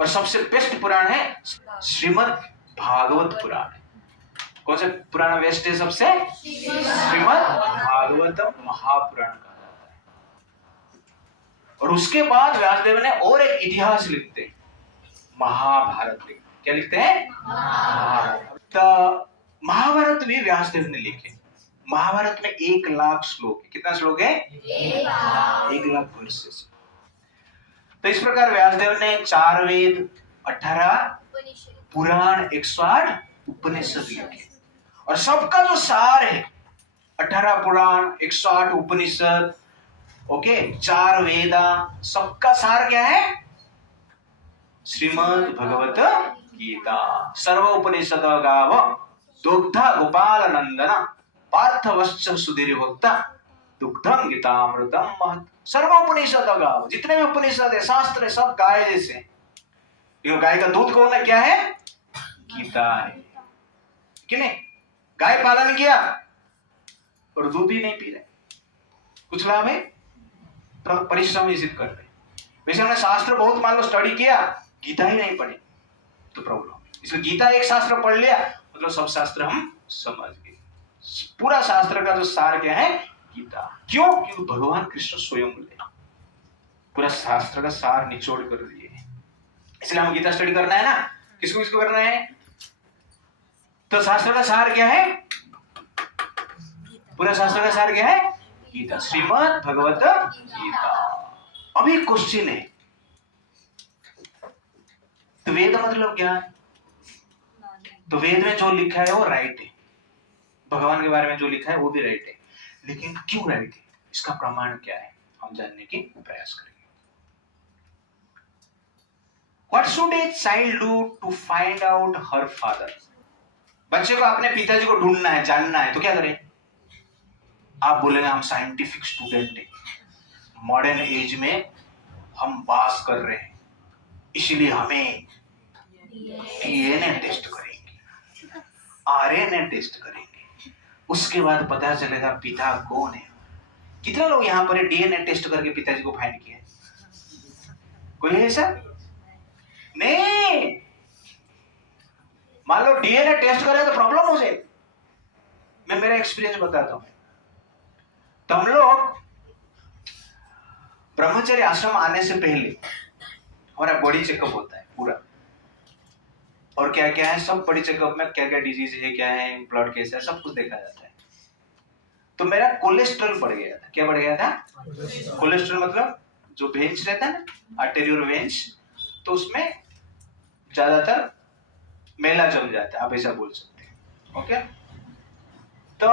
और सबसे बेस्ट पुराण है श्रीमद् भागवत पुराण है। कौन सा पुराण बेस्ट है सबसे? श्रीमद् भागवतम महापुराण कहा जाता है। और उसके बाद व्यासदेव ने और एक इतिहास लिखते हैं, महाभारत लिखते। क्या लिखते हैं? महाभारत। महाभारत भी व्यासदेव ने लिखे। महाभारत में 1 लाख श्लोक है। कितना श्लोक है? 1 लाख वर्सेस। तो इस प्रकार व्यासदेव ने 4 वेद, 18 पुराण, 108 उपनिषद लिखे। और सबका जो सार है, 18 पुराण, 108 उपनिषद, ओके, 4 वेदा, सबका सार क्या है? श्रीमद् भगवत गीता। सर्व उपनिषद गाव दुग्ध गोपाल नंदन पार्थवश्च सुधीर भक्ता दुग्धम गीतामृतम महत्। सर्व उपनिषद गाव, जितने भी उपनिषद है, शास्त्र है, सब गाय जैसे। क्योंकि गाय का दूध कौन है? क्या है? गीता है कि नहीं? गाय पालन किया और दूध ही नहीं पी रहे, कुछ लाभ है? तो परिश्रम ही सिद्ध कर रहे। वैसे हमने शास्त्र बहुत मान लो स्टडी किया, गीता ही नहीं पढ़ी तो प्रॉब्लम। इसलिए गीता एक शास्त्र पढ़ लिया मतलब सब शास्त्र हम समझ गए। पूरा शास्त्र का जो सार क्या है? गीता। क्यों? क्योंकि भगवान कृष्ण स्वयं बोले, पूरा शास्त्र का सार निचोड़ कर दिए। इसलिए हम गीता स्टडी करना है ना। किसको किसको करना है? तो शास्त्र का सार क्या है? पूरा शास्त्र का सार क्या है? गीता, श्रीमद् भगवत गीता। अभी क्वेश्चन है, तो वेद मतलब क्या है? तो वेद में जो लिखा है वो राइट है, भगवान के बारे में जो लिखा है वो भी राइट है, लेकिन क्यों राइट है, इसका प्रमाण क्या है, हम जानने की प्रयास करेंगे। What should a child do to find out her father? बच्चे को अपने पिताजी को ढूंढना है, जानना है, तो क्या करें? आप बोलेंगे हम साइंटिफिक स्टूडेंट हैं, मॉडर्न एज में हम पास कर रहे हैं, इसलिए हमें डीएनए टेस्ट करेंगे, आरएनए टेस्ट करेंगे, उसके बाद पता चलेगा पिता कौन है। कितने लोग यहाँ पर डीएनए टेस्ट करके पिताजी को फाइंड किया? कोई है ऐसा? नहीं। मान लो डीएनए टेस्ट करें तो प्रॉब्लम हो जाए। मैं मेरा एक्सपीरियंस बताता हूं। तो हम लोग ब्रह्मचर्य आश्रम आने से पहले हमारा बॉडी चेकअप होता है पूरा, और क्या क्या है सब बॉडी चेकअप में, क्या क्या डिजीज है, क्या है, ब्लड कैसा है, सब कुछ देखा जाता है। तो मेरा कोलेस्ट्रॉल बढ़ गया था। क्या बढ़ गया था? कोलेस्ट्रॉल मतलब जो वेन्स रहता है ना, आर्टेरियल वेन्स, तो उसमें ज्यादातर मैला जम जाता है, आप ऐसा बोल सकते हैं। ओके, तो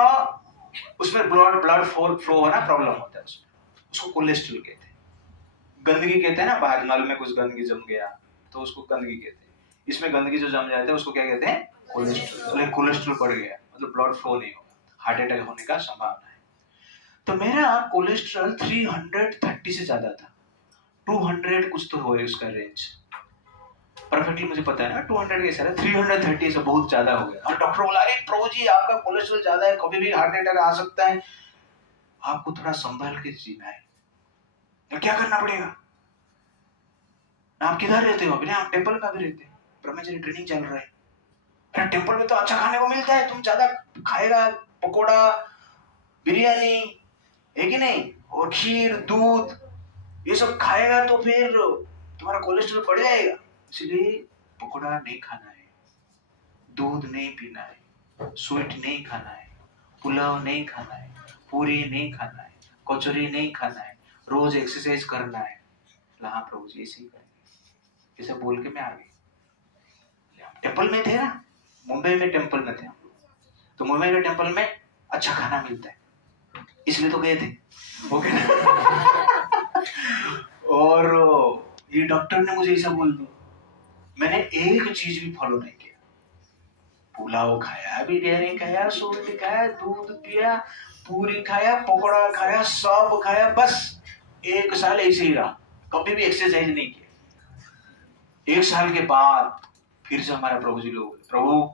उसमें ब्लड फ्लो होना प्रॉब्लम होता है उसमें, उसको कोलेस्ट्रॉल कहते हैं। गंदगी कहते हैं ना, बाहर नल में कुछ गंदगी जम गया तो उसको गंदगी कहते हैं। इसमें गंदगी जो जम जाता है उसको क्या कहते हैं? कोलेस्ट्रॉल। कोलेस्ट्रॉल बढ़ गया मतलब ब्लड फ्लो नहीं होगा, हार्ट अटैक होने का संभावना है। तो मेरा कोलेस्ट्रॉल 330 से ज्यादा था, 200 कुछ तो हो उसका रेंज, परफेक्टली मुझे पता है ना 200 कैसा है, 330 से बहुत ज्यादा हो गया। और डॉक्टर बोला अरे प्रभु जी आपका कोलेस्ट्रॉल ज्यादा है, कभी भी हार्ट अटैक आ सकता है, आपको थोड़ा संभाल के जीना है। तो क्या करना पड़ेगा? आप किधर रहते हो? अभी आप टेम्पल का भी रहते हैं, ब्रह्मचर्य ट्रेनिंग चल रहा है। टेम्पल में तो अच्छा खाने को मिलता है, तुम ज्यादा खाएगा, पकोड़ा, बिरयानी है कि नहीं, और खीर, दूध, ये सब खाएगा तो फिर तुम्हारा कोलेस्ट्रॉल बढ़ जाएगा। इसलिए पकोड़ा नहीं खाना है, दूध नहीं पीना है, स्वीट नहीं खाना है, पुलाव नहीं खाना है, पूरी नहीं खाना है, कचौरी नहीं खाना है, रोज एक्सरसाइज करना है। हाँ प्रभु जी ऐसे ही करेंगे, ऐसे बोल के मैं आ गई। टेम्पल में थे ना, मुंबई में टेम्पल में थे हम लोग, तो मुंबई के टेम्पल में अच्छा खाना मिलता है, इसलिए तो गए थे। ओके और ये डॉक्टर ने मुझे ऐसा बोल दिया, मैंने एक चीज भी फॉलो नहीं किया। पुलाव खाया, बिरयानी खाया, स्वीट खाया, दूध पिया, पूरी खाया, पकौड़ा खाया, सब खाया, बस 1 साल ऐसे ही रहा, कभी भी एक्सरसाइज नहीं किया। 1 साल के बाद फिर से हमारा प्रभु जी लोग, प्रभु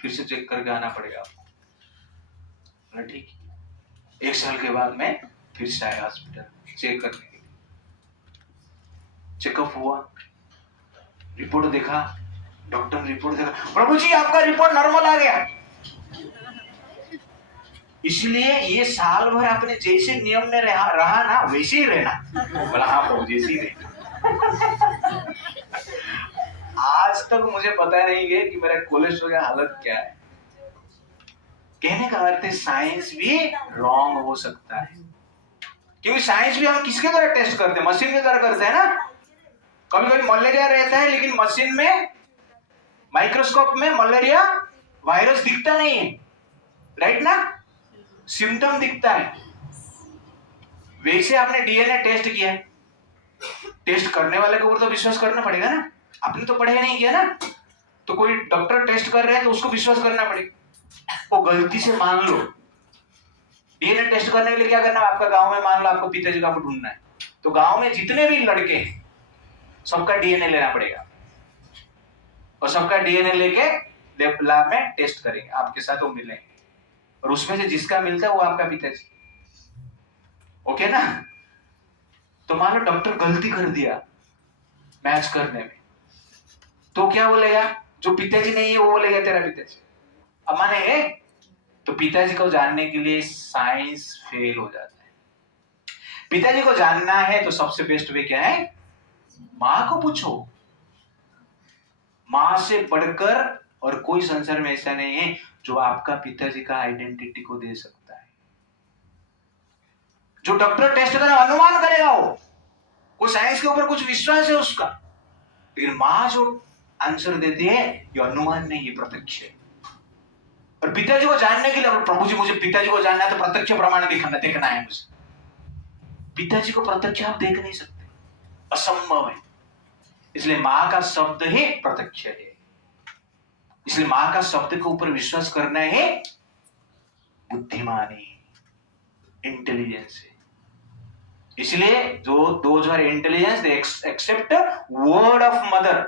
फिर से चेक करके आना पड़ेगा आपको। बोला ठीक, 1 साल के बाद मैं फिर से आया हॉस्पिटल चेक करने के लिए। चेकअप हुआ, रिपोर्ट देखा, डॉक्टर ने रिपोर्ट देखा, प्रभु जी आपका रिपोर्ट नॉर्मल आ गया। इसलिए ये साल भर आपने जैसे नियम में रहा ना वैसे ही रहना। बोला हाँ प्रभु जैसे ही रहना। आज तक मुझे पता नहीं है कि मेरा कोलेस्ट्रॉल का हालत क्या है। कहने का अर्थ है साइंस भी रॉन्ग हो सकता है, क्योंकि साइंस भी हम किसके द्वारा टेस्ट करते हैं? मशीन के द्वारा करते हैं ना। कभी कभी मलेरिया रहता है लेकिन मशीन में, माइक्रोस्कोप में मलेरिया वायरस दिखता नहीं है, राइट ना, सिम्टम दिखता है। वैसे आपने डीएनए टेस्ट किया है, टेस्ट करने वाले के ऊपर तो विश्वास करना पड़ेगा ना। आपने तो पढ़ाई नहीं किया ना, तो कोई डॉक्टर टेस्ट कर रहे हैं तो उसको विश्वास करना पड़ेगा। वो गलती से मान लो, डीएनए टेस्ट करने के लिए क्या करना है? आपका गांव में मान लो आपको पिताजी का ढूंढना है, तो गांव में जितने भी लड़के हैं सबका डीएनए लेना पड़ेगा और सबका डीएनए लेके लैब में टेस्ट करेंगे, आपके साथ वो मिलेंगे और उसमें से जिसका मिलता है वो आपका पिताजी। ओके ना? तो मान लो डॉक्टर गलती कर दिया मैच करने में, तो क्या बोलेगा? जो पिताजी नहीं है वो बोलेगा तेरा पिताजी। अब माने है तो पिताजी को जानने के लिए साइंस फेल हो जाता है। पिताजी को जानना है तो सबसे बेस्ट वे क्या है? माँ को पूछो। माँ से बढ़कर और कोई संसार में ऐसा नहीं है जो आपका पिताजी का आइडेंटिटी को दे सकता है। जो डॉक्टर टेस्ट करेगा अनुमान करेगा, वो साइंस के ऊपर कुछ विश्वास है उसका, लेकिन माँ जो आंसर देती है ये अनुमान नहीं, ये प्रत्यक्ष है। और पिताजी को जानने के लिए, प्रभु जी मुझे पिताजी को जानना है तो प्रत्यक्ष प्रमाण देखना है मुझे। पिताजी को प्रत्यक्ष आप देख नहीं सकते, असंभव है। इसलिए माँ का शब्द ही प्रत्यक्ष है। इसलिए माँ का शब्द के ऊपर विश्वास करना है बुद्धिमानी, इंटेलिजेंस है। इसलिए जो those are intelligence they accept word of mother,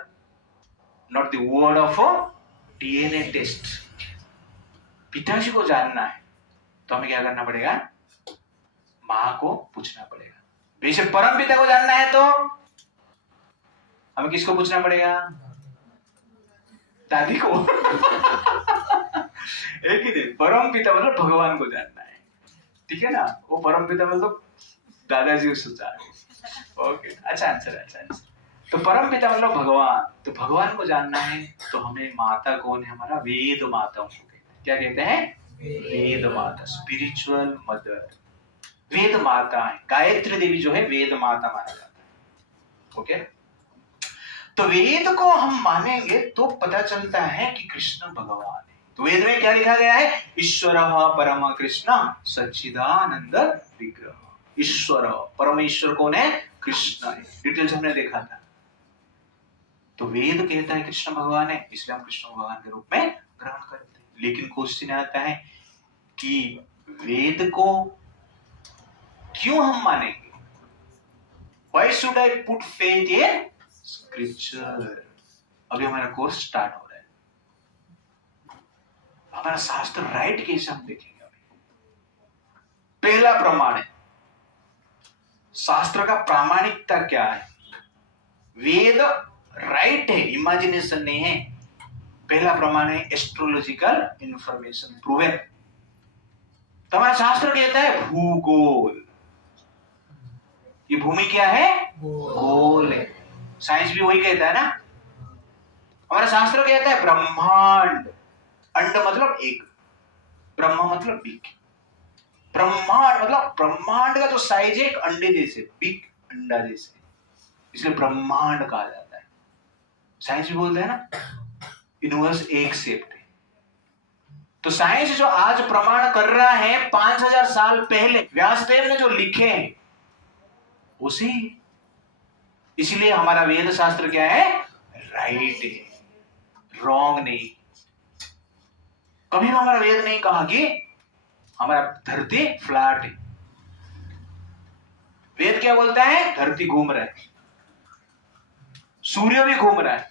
not the word of DNA test. पिताजी को जानना है तो हमें क्या करना पड़ेगा? माँ को पूछना पड़ेगा। वैसे परम पिता को जानना है तो हमें किसको पूछना पड़ेगा? दादी को। एक ही दिन परम पिता मतलब भगवान को जानना है, ठीक है ना? वो परम पिता मतलब दादाजी सोचा। ओके, अच्छा आंसर, अच्छा आंसर। तो परम पिता मतलब भगवान, तो भगवान को जानना है तो हमें माता कौन है? हमारा वेद माता को कहते हैं। क्या कहते हैं? वेद माता, स्पिरिचुअल मदर, वेद माता है। गायत्री देवी जो है वेद माता माना जाता है। ओके, तो वेद को हम मानेंगे तो पता चलता है कि कृष्ण भगवान है। तो वेद में क्या लिखा गया है? ईश्वर परम कृष्ण सच्चिदानंद विग्रह। ईश्वर, परमेश्वर कौन है? कृष्ण है। डिटेल्स हमने देखा था। तो वेद कहता है कृष्ण भगवान है, इसलिए हम कृष्ण भगवान के रूप में ग्रहण करते हैं। लेकिन क्वेश्चन आता है कि वेद को क्यों हम मानेंगे? Why should I put faith in scripture? अभी हमारा कोर्स स्टार्ट हो रहा है। हमारा शास्त्र राइट कैसे हम देखेंगे। अभी पहला प्रमाण है, शास्त्र का प्रामाणिकता क्या है? वेद राइट है, इमेजिनेशन नहीं है। पहला प्रमाण है एस्ट्रोलॉजिकल इंफॉर्मेशन प्रूवन। तो हमारा शास्त्र कहता है भूगोल, ये भूमि क्या है? गोल है। साइंस भी वही कहता है ना। हमारा शास्त्र कहता है ब्रह्मांड, अंड मतलब एक, ब्रह्म मतलब बिग। ब्रह्मांड मतलब ब्रह्मांड का जो साइज है एक अंडे जैसे, बिग अंडा जैसे, इसलिए ब्रह्मांड कहा जाता है। साइंस भी बोलते हैं ना यूनिवर्स एक शेप्ड है। तो साइंस जो आज प्रमाण कर रहा है 5000 साल पहले व्यासदेव ने जो लिखे हैं उसी, इसलिए हमारा वेद शास्त्र क्या है? राइट है, रॉन्ग नहीं। कभी हमारा वेद नहीं कहा कि हमारा धरती फ्लैट है। वेद क्या बोलता है? धरती घूम रहा है, सूर्य भी घूम रहा है,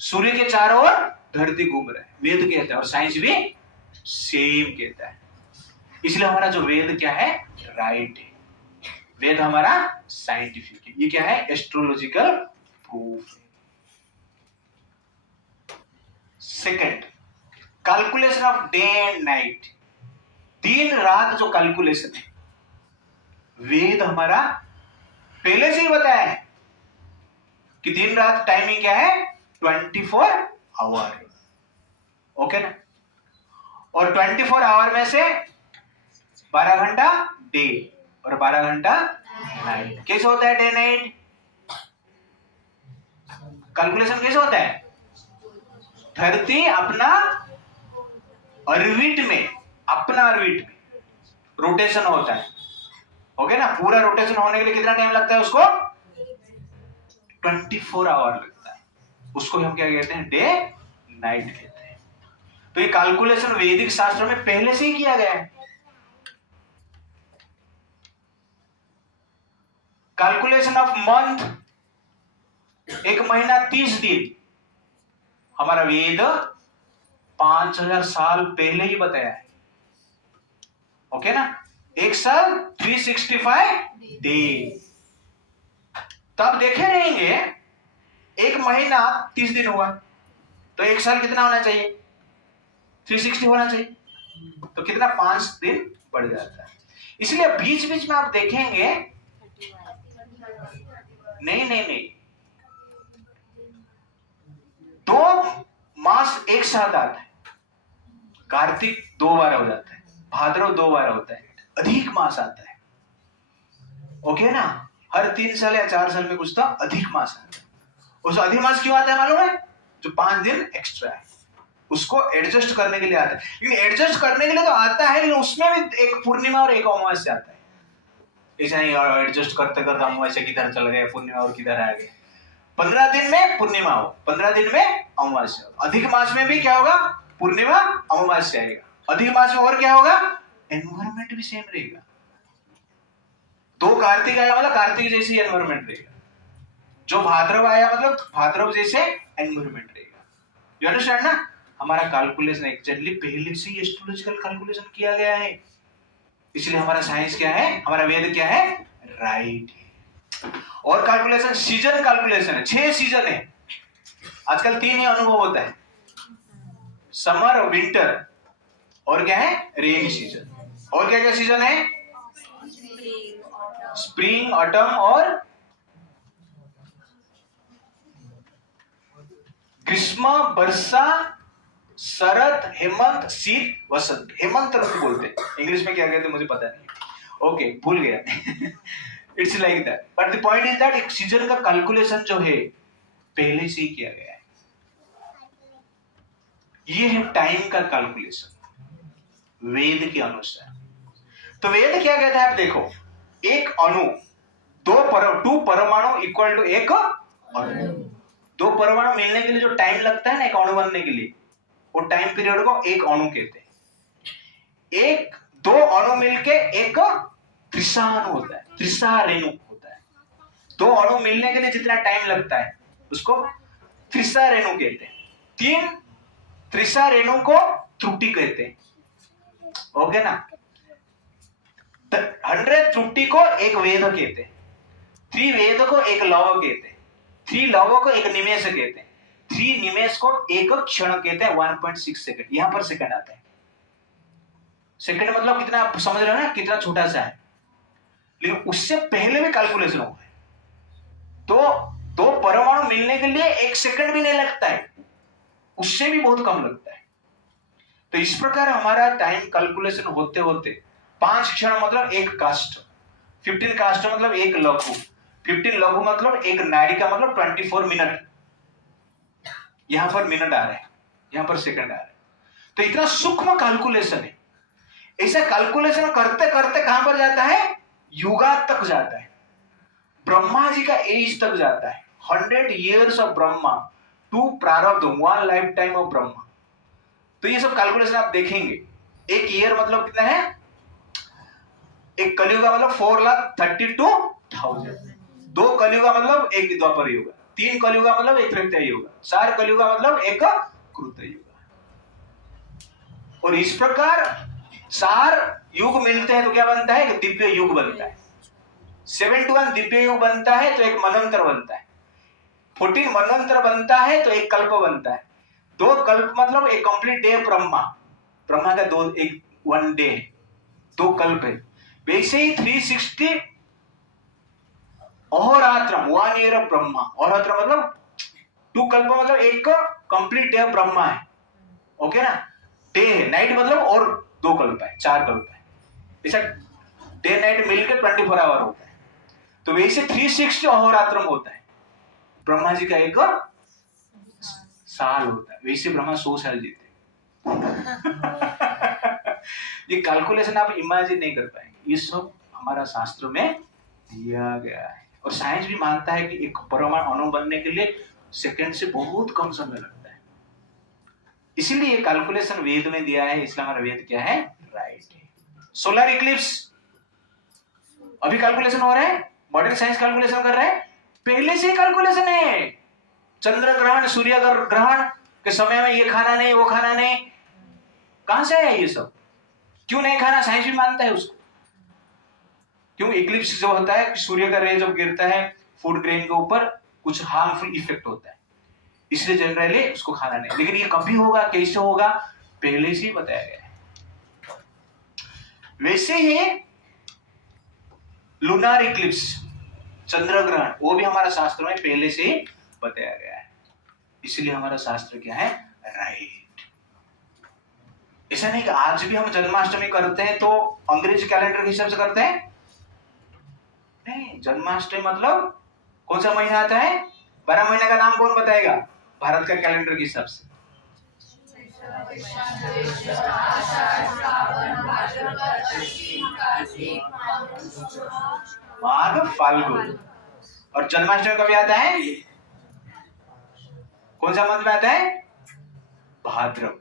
सूर्य के चारों ओर धरती घूम रहा है, वेद कहता है, और साइंस भी सेम कहता है। इसलिए हमारा जो वेद क्या है, राइट है। वेद हमारा साइंटिफिक है। ये क्या है, astrological proof. Second, calculation of day and night, दिन रात जो कैलकुलेशन है, वेद हमारा पहले से ही बताया है कि दिन रात टाइमिंग क्या है, 24 आवर। ओके ना। और 24 आवर में से 12 घंटा डे और 12 घंटा नाइट। कैसे होता है डे नाइट कैलकुलेशन? कैसे होता है, धरती अपना ऑर्बिट में, अपना ऑर्बिट में रोटेशन होता है। ओके ना। पूरा रोटेशन होने के लिए कितना टाइम लगता है उसको, 24 आवर लगता है। उसको हम क्या कहते हैं, डे नाइट कहते हैं। तो ये कैलकुलेशन वैदिक शास्त्र में पहले से ही किया गया है। कैलकुलेशन ऑफ मंथ, एक महीना 30 दिन, हमारा वेद 5000 साल पहले ही बताया है। ओके ना। एक साल 365 डे। तब देखे रहेंगे एक महीना 30 दिन हुआ तो एक साल कितना होना चाहिए, 360 होना चाहिए। तो कितना, 5 दिन बढ़ जाता है। इसलिए बीच बीच में आप देखेंगे, नहीं, 2 मास एक साथ आता है। कार्तिक 2 बार हो जाता है, भाद्रव 2 बार होता है, अधिक मास आता है। ओके ना। हर 3 साल या 4 साल में कुछ तो अधिक मास आता है। उस अधिक मास क्यों आता है मालूम है, जो 5 दिन एक्स्ट्रा है उसको एडजस्ट करने के लिए आता है। लेकिन एडजस्ट करने के लिए तो आता है, लेकिन उसमें भी एक पूर्णिमा और एक अमावस्या आता है। ऐसा नहीं एडजस्ट करते करते अमावस्या किधर चल गए, पूर्णिमा और किधर आ गए। 15 दिन में पूर्णिमा हो, 15 दिन में अमावस्या हो। अधिक मास में भी क्या होगा, पूर्णिमा अमावस्या आएगा। अधिक मास में और क्या होगा, एनवायरमेंट भी सेम रहेगा। 2 कार्तिक आया मतलब कार्तिक जैसी एनवायरमेंट रहेगा। जो भाद्रव आया मतलब भाद्रव जैसे एनवायरमेंट रहेगा। यू अंडरस्टैंड ना। हमारा कैलकुलेशन एक्चुअली पहले से ही एस्ट्रोलॉजिकल कैलकुलेशन किया गया है। इसलिए हमारा साइंस क्या है, हमारा वेद क्या है, राइट है। और कैलकुलेशन, सीजन कैलकुलेशन है। 6 सीजन है। आजकल 3 ही अनुभव होता है, समर, विंटर और क्या है, रेन सीजन। और क्या क्या सीजन है, स्प्रिंग, ऑटम और ग्रीष्म, वर्षा, शरद, हेमंत, शीत, वसंत। हेमंत ऋतु बोलते हैं, इंग्लिश में क्या कहते हैं मुझे पता नहीं। ओके, भूल गया। It's like that. But the point is that एक सीजन का कैलकुलेशन जो है पहले से ही किया गया है। ये है टाइम का कैलकुलेशन वेद के अनुसार। तो वेद क्या कहता है, आप देखो, एक अणु, 2 परमाणु इक्वल टू 1 अणु। 2 परमाणु मिलने के लिए जो टाइम लगता है ना एक अणु बनने के लिए, वो टाइम पीरियड को एक अणु कहते हैं। 2 अणु मिलके एक त्रिशाणु होता है, त्रिशारेणु होता है। 2 अणु मिलने के लिए जितना टाइम लगता है उसको त्रिशारेणु कहते हैं। 3 त्रिशारेणु को त्रुटि कहते हैं। ओके ना। 100 त्रुटि को एक वेद कहते हैं। 3 वेद को एक लव कहते हैं। 3 लव को एक निमेष कहते हैं। 3 निमेष को एक क्षण कहते हैं, 1.6 सेकंड। यहां पर सेकंड आता है। सेकंड मतलब कितना, आप समझ रहे हो ना, कितना छोटा सा है। लेकिन उससे पहले भी कैलकुलेशन हुआ है। तो 2 परमाणु मिलने के लिए 1 सेकंड भी नहीं लगता है, उससे भी बहुत कम लगता है। तो इस प्रकार हमारा टाइम कैलकुलेशन होते होते 5 क्षण मतलब 1 काष्ठ, 15 काष्ठ मतलब 1 लघु, 15 लघु मतलब 1 नाड़िका मतलब 24 मिनट। यहां पर मिनट आ रहे हैं, यहां पर सेकंड आ रहे हैं। तो इतना सूक्ष्म कैलकुलेशन है। ऐसा कैलकुलेशन करते करते कहां पर जाता है, युगात तक जाता है। ब्रह्मा जी का एज तक जाता है। 100 years ऑफ ब्रह्मा टू प्रारब्ध, 1 लाइफ टाइम ऑफ ब्रह्मा। तो ये सब कैलकुलेशन आप देखेंगे। 1 ईयर मतलब कितना है, एक कलियुग का मतलब 4,32,000। 2 कलियुग का मतलब 1 द्वापर युग। 3 कलयुगा मतलब एक त्रेता युग, 4 कलयुगा मतलब एक कृत युग। और इस प्रकार 4 युग मिलते हैं तो क्या बनता है? एक दिव्य युग बनता है। 7 to 1 दिव्य युग बनता है तो एक मनवंतर बनता है। 14 मनवंतर बनता है तो एक कल्प बनता है। 2 कल्प मतलब एक कंप्लीट डे ब्रह्मा, ब्रह्मा का 1 डे 2 कल्प है। वैसे ही 360 अहोरात्रम 1 ईयर ऑफ ब्रह्मा। अहोरात्र मतलब 2 कल्प मतलब एक कंप्लीट डे ब्रह्मा है। ओके ना? डे है, नाइट मतलब और 2 कल्प है, 4 कल्प है। ऐसा डे नाइट मिलकर 24 आवर होता है। तो वैसे 360 अहोरात्रम होता है। ब्रह्मा जी का एक साल होता है। वैसे ब्रह्मा 100 साल जीते। ये कैलकुलेशन आप इमेजिन नहीं कर पाएंगे। ये सब हमारा शास्त्र में दिया गया है। और साइंस भी मानता है कि एक परमाणु अणु बनने के लिए सेकंड से बहुत कम समय लगता है। इसीलिए ये कैलकुलेशन वेद में दिया है। इसलिए हमारा वेद क्या है? राइट है। सोलर इक्लिप्स अभी कैलकुलेशन हो रहा है। मॉडर्न साइंस कैलकुलेशन कर रहा है। पहले से कैलकुलेशन है। चंद्र ग्रहण, सूर्य ग्रहण के समय में ये खाना नहीं, वो खाना नहीं। कहां से आया ये सब? क्यों नहीं खाना? साइंस भी मानता है उसको। क्यों? इक्लिप्स जो होता है, सूर्य का रे जब गिरता है फूड ग्रेन के ऊपर, कुछ हार्मफुल इफेक्ट होता है, इसलिए जनरली उसको खाना नहीं। लेकिन ये कभी होगा, कैसे होगा, पहले से ही बताया गया है। वैसे ही लूनार इक्लिप्स, चंद्र ग्रहण, वो भी हमारा शास्त्र में पहले से ही बताया गया है। इसलिए हमारा शास्त्र क्या है? राइट। ऐसा नहीं कि आज भी हम जन्माष्टमी करते हैं तो अंग्रेजी कैलेंडर के हिसाब से करते हैं। नहीं, जन्माष्टमी मतलब कौन सा महीना आता है? 12 महीने का नाम कौन बताएगा भारत का कैलेंडर के हिसाब से? माघ फाल्गुन। और जन्माष्टमी कभी आता है? कौन सा मंथ में आता है? भाद्रपद।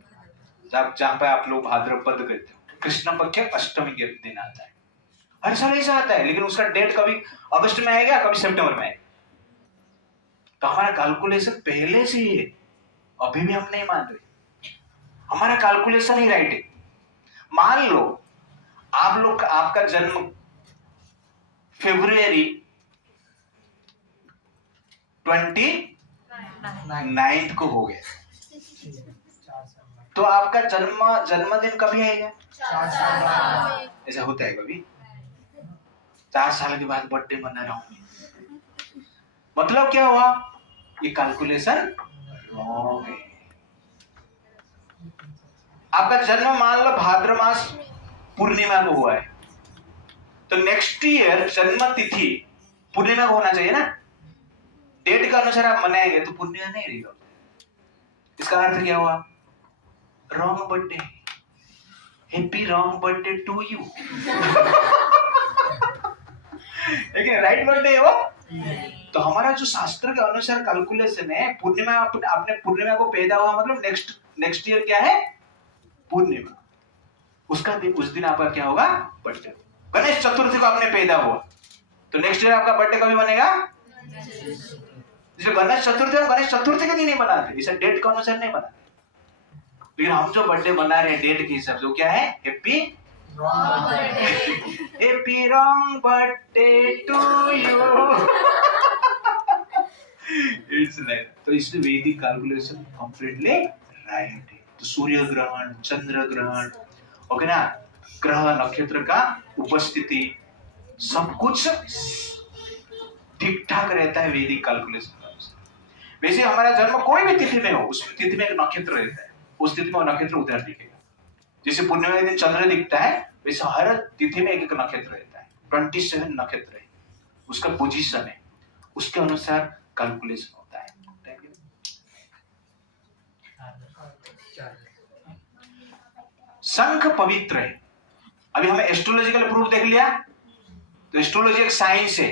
जहां पे आप लोग भाद्रपद कहते हो, कृष्ण पक्ष अष्टमी के दिन आता है। हर साल ऐसा आता है, लेकिन उसका डेट कभी अगस्त में आएगा, कभी सितंबर में आएगा। तो हमारा कैलकुलेशन पहले से ही है। अभी भी हम नहीं मान रहे। हमारा कैलकुलेशन ही राइट है। मान लो आप लोग, आपका जन्म फरवरी 29 को हो गया, तो आपका जन्मदिन कभी आएगा? 4 साल। ऐसा होता है कभी? 4 साल के बाद बर्थडे मना रहा हूं। मतलब क्या हुआ? ये कैलकुलेशन रॉन्ग है। आपका जन्म मान लो भाद्र मास पूर्णिमा को हुआ है, तो नेक्स्ट ईयर जन्म तिथि पूर्णिमा को होना चाहिए ना। डेट के अनुसार आप मनाएंगे तो पूर्णिमा नहीं रहेगा। इसका अर्थ क्या हुआ? Wrong birthday. Happy wrong birthday to you. लेकिन राइट बर्थडे है वो। तो हमारा जो शास्त्र के अनुसार कैलकुलेशन है, पूर्णिमा, आपने पूर्णिमा को पैदा हुआ मतलब नेक्स्ट ईयर क्या है? पूर्णिमा। उसका दिन, उस दिन आपका क्या होगा? बर्थडे। गणेश चतुर्थी को आपने पैदा हुआ तो नेक्स्ट ईयर आपका बर्थडे कभी बनेगा? जैसे गणेश चतुर्थी के दिन नहीं बनाते, इसे डेट के अनुसार नहीं बनाते। लेकिन हम जो बर्थडे बना रहे हैं डेट के हिसाब से, वो क्या है? Happy wrong birthday to you. It's like, तो इसलिए वैदिक कैलकुलेशन कंप्लीटली राइट है। तो सूर्य ग्रहण, चंद्र ग्रहण, ओके ना, ग्रह नक्षत्र का उपस्थिति, सब कुछ ठीक ठाक रहता है वैदिक कैलकुलेशन का। वैसे हमारा जन्म कोई भी तिथि में हो, उस तिथि में एक नक्षत्र रहता है, उस तिथि में नक्षत्र उधर दिखेगा। जैसे पूर्णिमा के दिन चंद्र दिखता है, वैसे हर तिथि में एक नक्षत्र रहता है। 27 नक्षत्र है, उसका पोजीशन है, उसके अनुसार कैलकुलेशन होता है। शंख पवित्र है। अभी हमें एस्ट्रोलॉजिकल प्रूफ देख लिया, तो एस्ट्रोलॉजी एक साइंस है।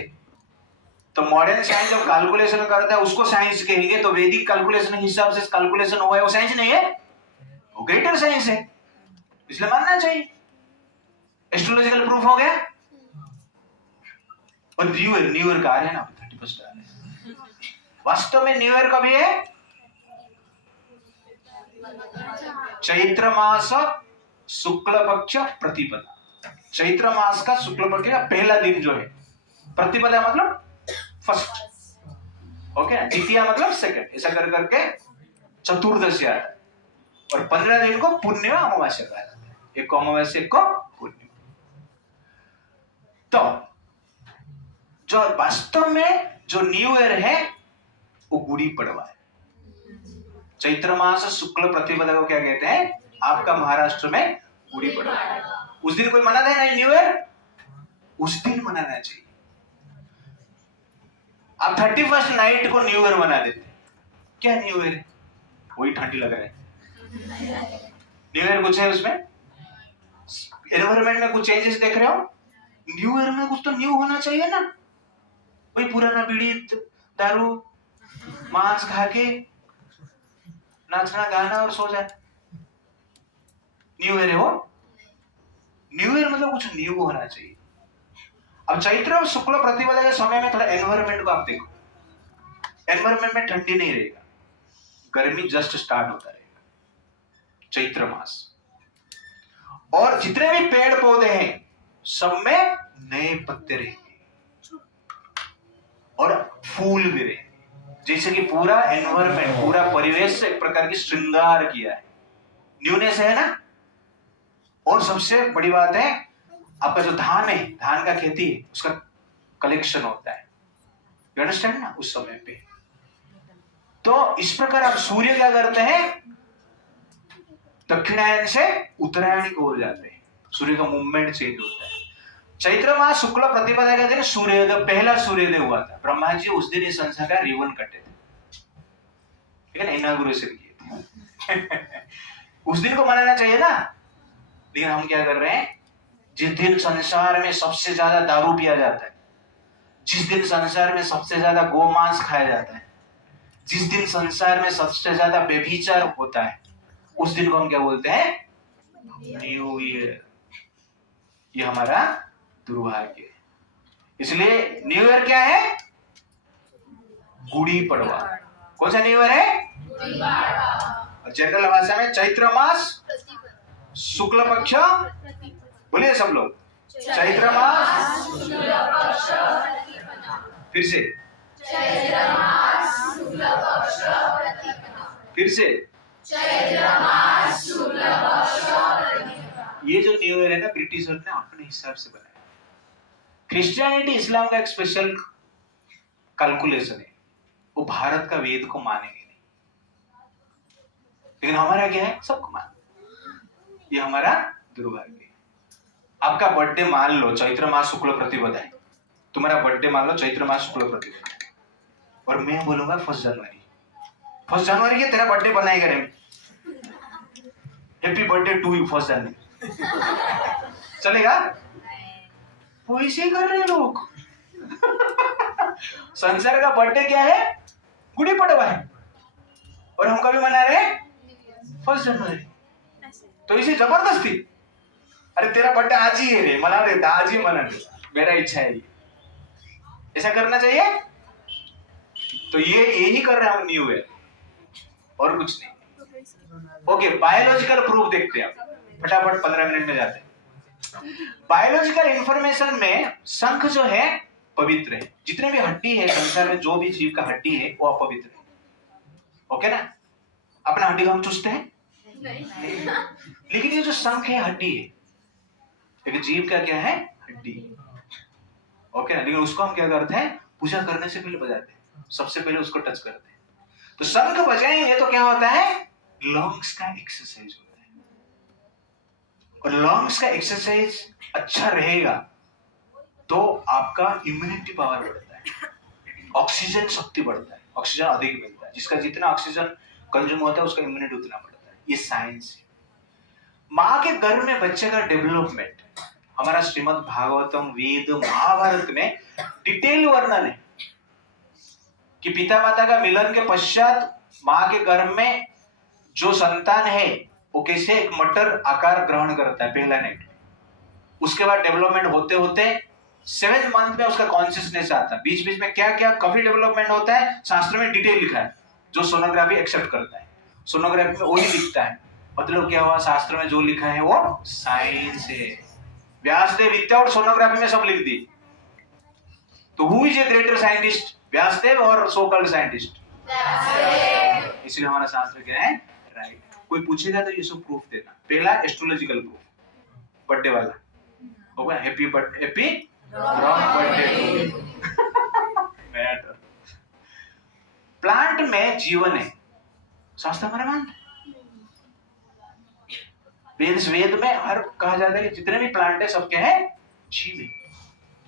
तो मॉडर्न साइंस जब कैलकुलेशन करता है उसको साइंस कहेंगे। तो वैदिक कैलकुलेशन के हिसाब से कैलकुलेशन हुआ है, वो साइंस नहीं है, वो ग्रेटर साइंस है, इसलिए मानना चाहिए। एस्ट्रोलॉजिकल प्रूफ हो गया। और न्यू ईयर का आ रहा है ना, 31 आ रहा है, वास्तव में न्यू ईयर कभी है? चैत्र मास शुक्ल पक्ष प्रतिपदा। चैत्र मास का शुक्ल पक्ष का पहला दिन जो है, प्रतिपदा मतलब फर्स्ट, ओके, द्वितीया मतलब सेकंड, ऐसा कर करके चतुर्दशी आता है। और 15 दिन को पुण्य अमावस्या कहा जाता है, एक को अमावस्या एक को पुण्य। तो जो वास्तव में जो न्यू ईयर है वो गुड़ी पड़वा है। चैत्र मास शुक्ल प्रतिपदा को क्या कहते हैं? आपका महाराष्ट्र में गुड़ी पड़वा है। उस दिन कोई मनाता है ना न्यू ईयर? उस दिन मनाना चाहिए। आप 31st नाइट को न्यू ईयर मना देते, क्या न्यू ईयर है? वही ठंडी लग रहा है। न्यू ईयर कुछ है उसमें? एनवायरमेंट में कुछ चेंजेस देख रहे हो? न्यू ईयर में कुछ तो न्यू होना चाहिए ना। वही पुराना बीड़ी दारू मांस खा के नाचना गाना और सो जाए, न्यू ईयर है वो? न्यू ईयर मतलब कुछ न्यू होना चाहिए। अब चैत्र और शुक्ल प्रतिपदा के समय में थोड़ा एनवायरमेंट को आप देखो, एनवायरमेंट में ठंडी नहीं रहेगा, गर्मी जस्ट स्टार्ट होता रहेगा चैत्र मास। और जितने भी पेड़ पौधे हैं सब में नए पत्ते रहेंगे और फूल भी रहेंगे, जैसे कि पूरा एनवायरमेंट, पूरा परिवेश से एक प्रकार की श्रृंगार किया है, न्यूनेस है ना। और सबसे बड़ी बात है, आपका जो धान है, धान का खेती है, उसका कलेक्शन होता है, यू अंडरस्टैंड ना, उस समय पे। तो इस प्रकार आप सूर्य क्या करते हैं? दक्षिणायन से उत्तरायण की ओर जाते हैं, सूर्य का मूवमेंट चेंज होता है। चैत्र मास शुक्ल प्रतिपदा के दिन सूर्योदय, पहला सूर्योदय हुआ था। ब्रह्मा जी उस दिन इस संसार का रिबन कटे थे, ठीक है ना, इनॉग्रेशन किए थे। उस दिन को मनाना चाहिए ना, लेकिन हम क्या कर रहे हैं? जिस दिन संसार में सबसे ज्यादा दारू पिया जाता है, जिस दिन संसार में सबसे ज्यादा गोमांस खाया जाता है, जिस दिन संसार में सबसे ज्यादा व्यभिचार होता है, उस दिन को हम क्या बोलते हैं? New year. ये हमारा दुर्भाग्य है। इसलिए न्यू ईयर क्या है? गुड़ी पड़वा। कौन सा न्यू ईयर है? जनरल भाषा में चैत्र मास शुक्ल पक्ष, बोलिए सब लोग, चैत्र मास, फिर से, फिर से, ये जो न्यू ईयर है ना, ब्रिटिशर ने अपने हिसाब से बनाया। क्रिश्चियनिटी, इस्लाम का एक स्पेशल कैलकुलेशन है, वो भारत का वेद को मानेंगे नहीं, लेकिन हमारा क्या है? सबको मान। ये हमारा दुर्भाग्य है। आपका बर्थडे मान लो चैत्र मास शुक्ल प्रतिपदा है, तुम्हारा बर्थडे मान लो चैत्र मास शुक्ल प्रतिपदा है, और मैं बोलूंगा 1 जनवरी, 1 जनवरी के तेरा बर्थडे बनाएगा रे, हैप्पी बर्थडे टू यू 1 जनवरी, चलेगा? वो ऐसे ही कर रहे हैं लोग। संसार का बर्थडे क्या है? गुड़ी पड़वा है, और हम कभी मना रहे हैं 1 जनवरी। तो इसे जबरदस्ती, अरे तेरा बर्थडे आज ही है रे, मना रहे, आज ही मना रहे, मेरा इच्छा है ये, ऐसा करना चाहिए। तो ये यही कर रहे हैं हम न्यू ईयर, और कुछ नहीं। ओके, बायोलॉजिकल प्रूफ देखते हैं, फटाफट 15 मिनट में जाते हैं। बायोलॉजिकल इंफॉर्मेशन में शंख जो है पवित्र है। जितने भी हड्डी है संसार में, जो भी जीव का हड्डी है वो अपवित्र है, ओके ना। अपना हड्डी को हम चूसते हैं नहीं। लेकिन ये जो शंख है हड्डी है, एक जीव का क्या है? हड्डी, ओके ना। लेकिन उसको हम क्या करते हैं? पूजा करने से पहले बजाते हैं, सबसे पहले उसको टच करते हैं। तो शंख बजाएंगे तो क्या होता है? लंग्स का एक्सरसाइज होता है, और लंग्स का एक्सरसाइज अच्छा रहेगा तो आपका इम्यूनिटी पावर बढ़ता है, ऑक्सीजन शक्ति बढ़ता है, ऑक्सीजन अधिक मिलता है। जिसका जितना ऑक्सीजन कंज्यूम होता है उसका इम्यूनिटी उतना बढ़ता है। ये साइंस है। माँ के गर्भ में बच्चे का डेवलपमेंट हमारा श्रीमद् भागवतम, वेद, महाभारत में डिटेल वर्णन है कि पिता माता का मिलन के पश्चात माँ के गर्भ में जो संतान है वो कैसे एक मटर आकार ग्रहण करता है पहला नाइट में। उसके बाद डेवलपमेंट होते होते 7th मंथ में उसका कॉन्शियसनेस आता है। बीच बीच में क्या क्या काफी डेवलपमेंट होता है, शास्त्र में डिटेल लिखा है, जो सोनोग्राफी एक्सेप्ट करता है। सोनोग्राफी में वही दिखता है। मतलब क्या हुआ, शास्त्र में जो लिखा है वो साइंस है। व्यासदेव विदाउट सोनोग्राफी में सब लिख दी। तो who is a greater scientist, Vyasadev और सो कॉल्ड साइंटिस्ट? इसलिए हमारा शास्त्र क्या है, राइट। कोई पूछेगा तो ये सब प्रूफ देना। पहला एस्ट्रोलॉजिकल प्रूफ, बर्थडे वाला होगा, हैप्पी बर्थडे मैटर। प्लांट में जीवन है, शास्त्र हमारा मानता है। वेद में हर कहा जाता है कि जितने भी प्लांट है सब क्या है, जीव है।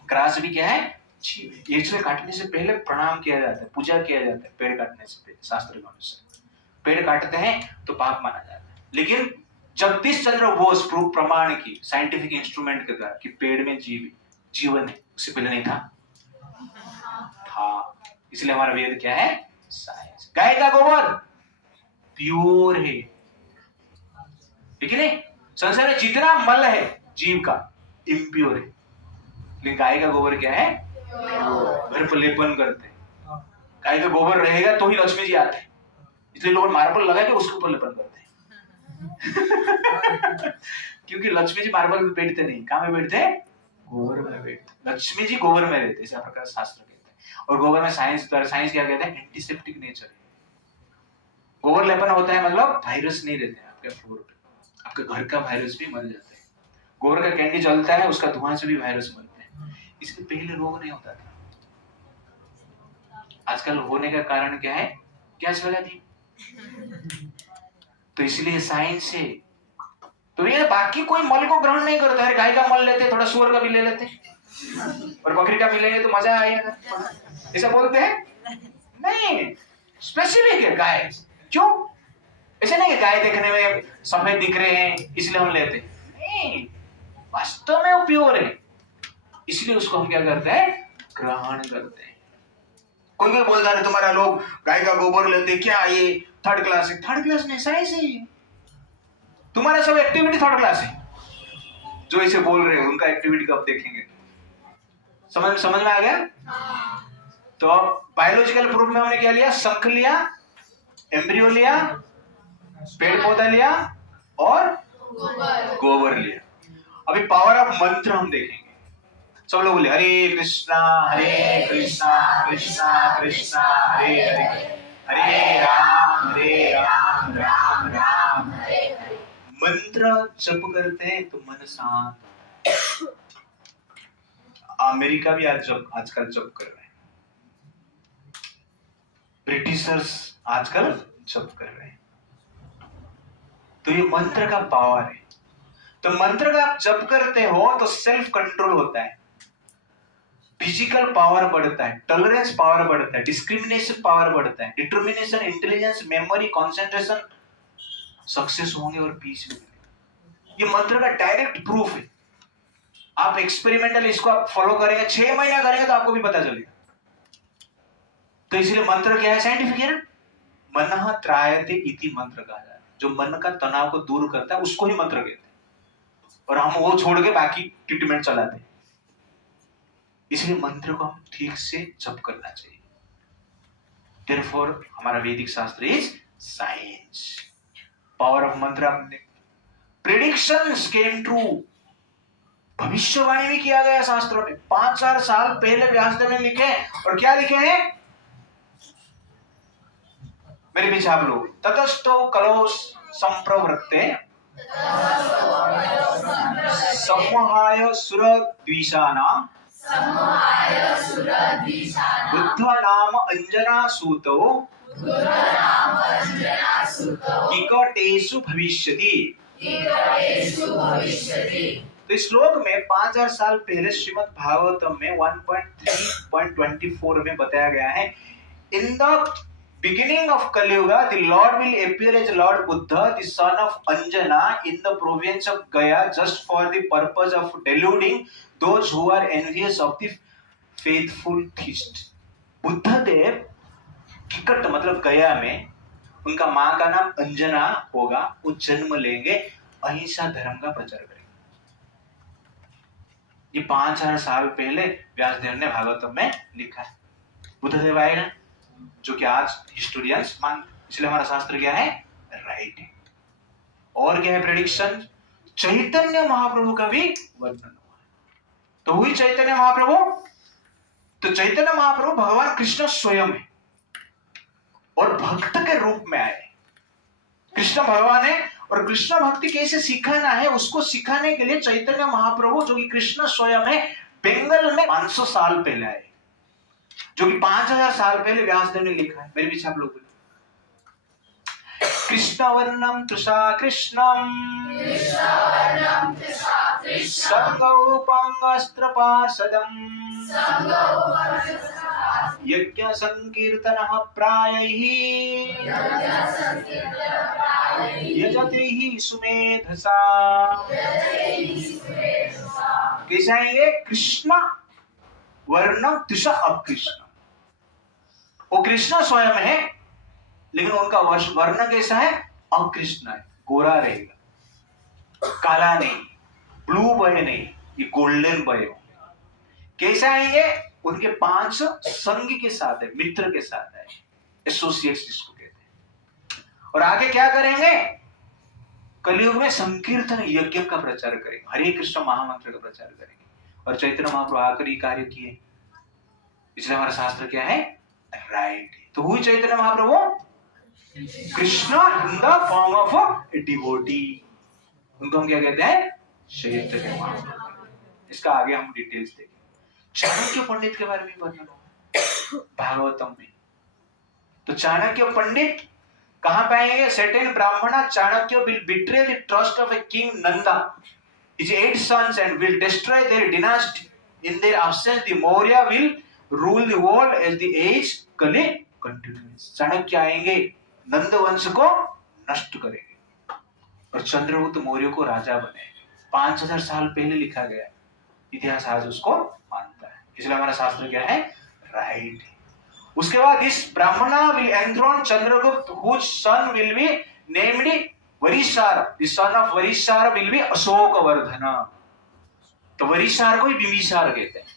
ग्रास भी क्या है, जीव है। इसलिए काटने से पहले प्रणाम किया जाता है, पूजा किया जाता है पेड़ काटने से पहले। शास्त्र के अनुसार पेड़ काटते हैं तो पाप माना जाता है। लेकिन जगदीश चंद्र बोस प्रूफ प्रमाण की साइंटिफिक इंस्ट्रूमेंट के द्वारा कि पेड़ में जीवन है, उससे पहले नहीं था। इसलिए हमारा वेद क्या है, साइंस। गाय का गोबर प्योर है, ठीक है नहीं? संसार में जितना मल है जीव का इम्प्योर है, लेकिन गाय का गोबर क्या है, घर पर लेपन करते हैं। गाय का गोबर रहेगा तो ही लक्ष्मी जी आते हैं, इसलिए लोग मार्बल लगा के उसके ऊपर लेपन करते हैं। क्योंकि लक्ष्मी जी मार्बल में बैठते नहीं, कहाँ में बैठते हैं, गोबर में बैठते। लक्ष्मी जी गोबर में रहते, इस प्रकार शास्त्र कहते हैं। और गोबर में साइंस क्या कहते हैं, एंटीसेप्टिक नेचर है। गोबर लेपन होता है मतलब वायरस नहीं रहते आपके फ्लोर पे, आपके घर का वायरस भी मर जाता है। गोबर का कैंडी जलता है, उसका धुआं से भी वायरस मरते हैं। इसलिए पहले रोग नहीं होता था, आजकल होने का कारण क्या है, गैस लगा दी। तो इसलिए साइंस है। तो ये बाकी कोई मल को ग्रहण नहीं करता है। गाय का मल लेते, थोड़ा सुअर का भी ले लेते, और बकरी का मिलेंगे तो मजा आएगा, ऐसा बोलते हैं नहीं। स्पेसिफिक है गाय, क्यों? ऐसे नहीं कि गाय देखने में सफेद दिख रहे हैं इसलिए हम लेते नहीं, वास्तव में वो प्योर है, इसलिए उसको हम क्या करते हैं, ग्रहण करते हैं। कोई कोई बोलता है तुम्हारा लोग गाय का गोबर लेते, क्या ये थर्ड क्लास है? थर्ड क्लास नहीं, साइंस है। तुम्हारा सब एक्टिविटी थर्ड क्लास है। जो इसे बोल रहे हो उनका एक्टिविटी कब देखेंगे? समझ में आ गया? तो बायोलॉजिकल प्रूफ में हमने क्या लिया, शंख लिया, एम्ब्रियो लिया, पेड़ पौधा लिया और गोबर लिया। अभी पावर ऑफ मंत्र हम देखेंगे। सब लोग बोले हरे कृष्णा कृष्णा कृष्णा हरे हरे, हरे राम राम राम हरे हरे। मंत्र जप करते हैं तो मन शांत। अमेरिका भी आजकल जप कर रहे हैं, ब्रिटिशर्स आजकल जप कर रहे हैं। तो ये मंत्र का पावर है। तो मंत्र का आप जप करते हो तो सेल्फ कंट्रोल होता है, फिजिकल पावर बढ़ता है, टॉलरेंस पावर बढ़ता है, डिस्क्रिमिनेशन पावर बढ़ता है, determination, intelligence, memory, concentration, success होंगे और पीस मिलेगा। ये मंत्र का डायरेक्ट प्रूफ है। आप एक्सपेरिमेंटल इसको आप फॉलो करेंगे, 6 महीना करेंगे तो आपको भी पता चलेगा। तो इसलिए मंत्र क्या है, साइंटिफिक है ना। मनः त्रायते इति मंत्र कहा जाता है। जो मन का तनाव को दूर करता है उसको ही मंत्र कहते हैं, और हम वो छोड़ के बाकी ट्रीटमेंट चलाते हैं। इसलिए मंत्र को हम ठीक से जप करना चाहिए। Therefore, हमारा वैदिक शास्त्र इज साइंस। पावर ऑफ मंत्र। हमने प्रेडिक्शंस केम ट्रू, भविष्यवाणी भी किया गया शास्त्रों में। 5000 साल पहले व्यासदेव ने लिखे, और क्या लिखे हैं मेरे पीछे आप लोग, ततस्तो कलो संप्रवृत्ते समूहाय सुरद्विषाणां बुद्ध नाम अंजना सूतो निकटेषु भविष्यति। तो इस श्लोक में 5000 साल पहले श्रीमद् भागवतम में 1.3.24 में बताया गया है, in the beginning of Kali Yuga, the Lord will appear as Lord Buddha, the son of Anjana, in the province of Gaya, just for the purpose of deluding those who are envious of the faithful theist. Buddha Dev Kikata मतलब गया में, उनका माँ का नाम अंजना होगा, वो जन्म लेंगे, अहिंसा धर्म का प्रचार करेंगे। ये 5000 साल पहले व्यासदेव ने भागवतम में लिखा है। बुद्धदेव आए ना, जो कि आज हिस्टोरियंस मान, इसलिए हमारा शास्त्र क्या है, राइट है। और क्या है प्रेडिक्शन, चैतन्य महाप्रभु का भी वर्णन हुआ। तो हुई चैतन्य महाप्रभु, तो चैतन्य महाप्रभु भगवान कृष्ण स्वयं है और भक्त के रूप में आए। कृष्ण भगवान है और कृष्ण भक्ति कैसे सिखाना है उसको सिखाने के लिए चैतन्य महाप्रभु, जो कि कृष्ण स्वयं है, बंगाल में 500 साल पहले आए, जो कि 5000 साल पहले व्यासदेव ने लिखा है। मेरे पीछे आप लोग कृष्ण वर्णम तृषा कृष्णम संगौपम अस्त्र पार्षदम यज्ञ संकीर्तनः प्रायैः यजते ही सुमेधसा। कैसे आएंगे, कृष्ण वर्ण तृषा अकृष्ण, वो कृष्ण स्वयं है लेकिन उनका वर्ण कैसा है, अकृष्ण है, गोरा रहेगा, काला नहीं, ब्लू बॉय नहीं, ये गोल्डन बॉय हो। कैसे आएंगे, उनके 5 संग के साथ है, मित्र के साथ है, एसोसिएट्स जिसको कहते हैं। और आगे क्या करेंगे, कलयुग में संकीर्तन यज्ञ का प्रचार करेंगे, हरे कृष्ण महामंत्र का प्रचार करेंगे। और चैतन्य महाप्रभु आखिरी कार्य किए, इसलिए हमारा शास्त्र क्या है, राइट। तो हुई Chaitanya Mahaprabhu Krishna in the form of devotee, उनको हम क्या कहते हैं, चैतन्य महाप्रभु। इसका आगे हम डिटेल्स देखेंगे। चाणक्य पंडित के बारे में वर्णन होगा भागवतम में। तो चाणक्य पंडित कहां पाएंगे, certain ब्राह्मण Chanakya will betray the trust of a king Nanda, his 8 sons, and will destroy their dynasty. In their absence, the Maurya will rule the world as the age Kali continues. Chanakya आएंगे, नंद वंश को नष्ट करेंगे और चंद्रगुप्त मौर्य को राजा बने। 5000 साल पहले लिखा गया, इतिहास आज उसको मानता है, इसलिए हमारा शास्त्र क्या है, राइट। उसके बाद इस Brahmana will enthrone Chandragupta whose son will be named Varishar, the son of Varishar will be Ashokavardhan. तो वरिशार को ही बिंबिसार कहते हैं,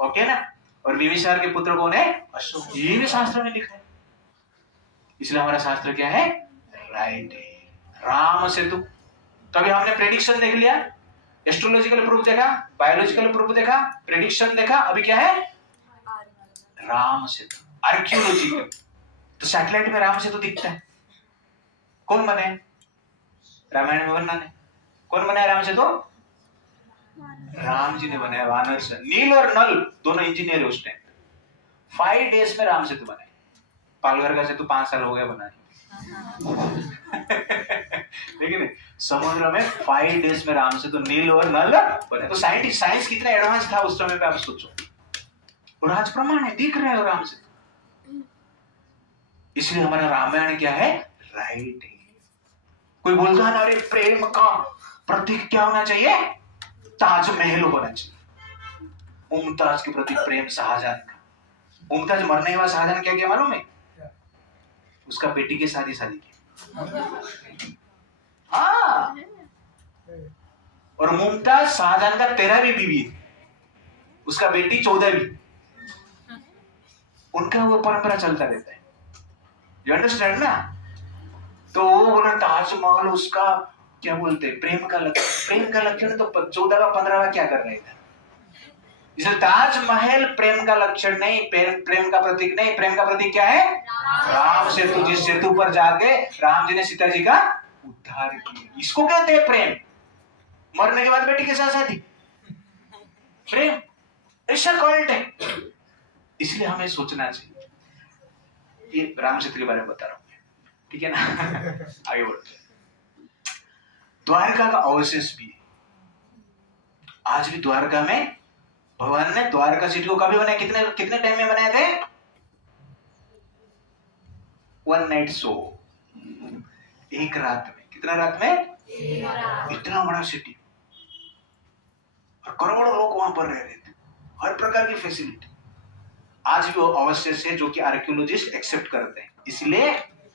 ओके ना। और बिंबिसार के पुत्र कौन है, अशोक, ये भी शास्त्र में लिखा है, इसलिए हमारा शास्त्र क्या है, राइट है। राम सेतु, कभी हमने प्रेडिक्शन देख लिया, एस्ट्रोलॉजिकल प्रूफ देखा, बायोलॉजिकल प्रूफ देखा, प्रेडिक्शन देखा, अभी क्या है, राम सेतु, आर्कियोलॉजिकल। तो सैटेलाइट में राम सेतु दिखता है, कौन बने, रामायण में वर्णन है, कौन बनाया राम सेतु, राम जी ने बनाया, वानर से। नील और नल दोनों इंजीनियर है उस टाइम। 5 डेज में राम सेतु बने। पालघर का सेतु 5 साल हो गया बनाने लेकिन समुद्र में 5 डेज में राम सेतु, नील और नल बने। तो साइंस कितना एडवांस था उस समय पे, आप सोचो। और आज प्रमाण है, दिख रहा है राम सेतु। इसलिए हमारा रामायण क्या है, राइट है। कोई बोलता है ना, अरे प्रेम का प्रतीक क्या होना चाहिए, ताजमहल होना चाहिए। मुमताज के प्रति प्रेम शाहजहां का। मुमताज मरने के बाद शाहजहां क्या किया मालूम है, उसका बेटी के साथ ही शादी की। हाँ, और मुमताज शाहजहां का 13वीं बीवी, उसका बेटी 14वीं। उनका वो परंपरा चलता रहता है, यू अंडरस्टैंड ना। तो वो बोला ताजमहल उसका क्या बोलते हैं, प्रेम का लक्षण। प्रेम का लक्षण तो 14 का 15वां क्या कर रहे थे। इसलिए ताजमहल प्रेम का लक्षण नहीं, प्रेम का प्रतीक नहीं। प्रेम का प्रतीक क्या है, राम सेतु, जिस सेतु पर जाके राम जी ने सीता जी का उद्धार किया, इसको कहते हैं प्रेम। मरने के बाद बेटी के साथ शादी, प्रेम, ऐसा कल्ट है। इसलिए हमें सोचना चाहिए। ये राम सेतु के बारे में बता रहा हूं, ठीक है ना। आगे बढ़ते हैं। द्वारका का अवशेष भी है आज भी। द्वारका में भगवान ने द्वारका सिटी को कभी बनाया, कितने टाइम में बनाए थे, 1 नाइट शो, एक रात में। कितना रात में, इतना बड़ा सिटी, और करोड़ों लोग वहां पर रह रहे थे, हर प्रकार की फैसिलिटी। आज भी वो अवशेष है जो कि आर्कियोलॉजिस्ट एक्सेप्ट करते हैं। इसलिए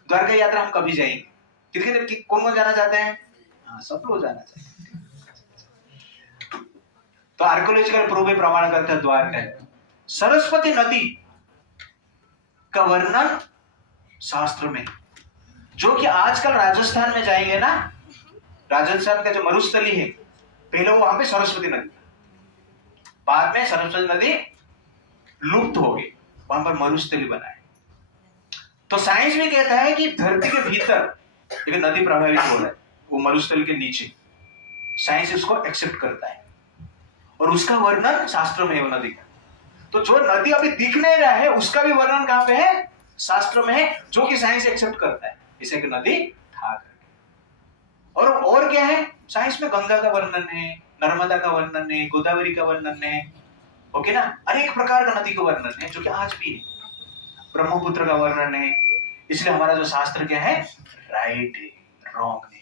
द्वारका यात्रा हम कभी जाएंगे। कौन कौन जाना चाहते हैं, हाँ, सब लोग जाना चाहते हैं। तो आर्कोलॉजिकल प्रूफ भी प्रमाण करता है द्वार है। सरस्वती नदी का वर्णन शास्त्र में, जो कि आजकल राजस्थान में जाएंगे ना, राजस्थान का जो मरुस्थली है, पहले वहां पे सरस्वती नदी, बाद में सरस्वती नदी लुप्त हो गई, वहां पर मरुस्थली बना है। तो साइंस भी कहता है कि धरती के भीतर एक नदी प्रभावित हो रहा है, वो मरुस्थल के नीचे। साइंस इसको एक्सेप्ट करता है और उसका वर्णन शास्त्र में है वो नदी का। तो जो नदी अभी दिख नहीं रहा है उसका भी वर्णन कहां पे है? शास्त्र में है, जो कि साइंस एक्सेप्ट करता है, इसे एक नदी था करके। और क्या है साइंस में? गंगा का वर्णन है, नर्मदा का वर्णन है, गोदावरी का वर्णन है, ओके ना, अनेक प्रकार का नदी का वर्णन है जो कि आज भी है। ब्रह्मपुत्र का वर्णन है। इसलिए हमारा जो शास्त्र क्या है? राइट है, रॉन्ग नहीं।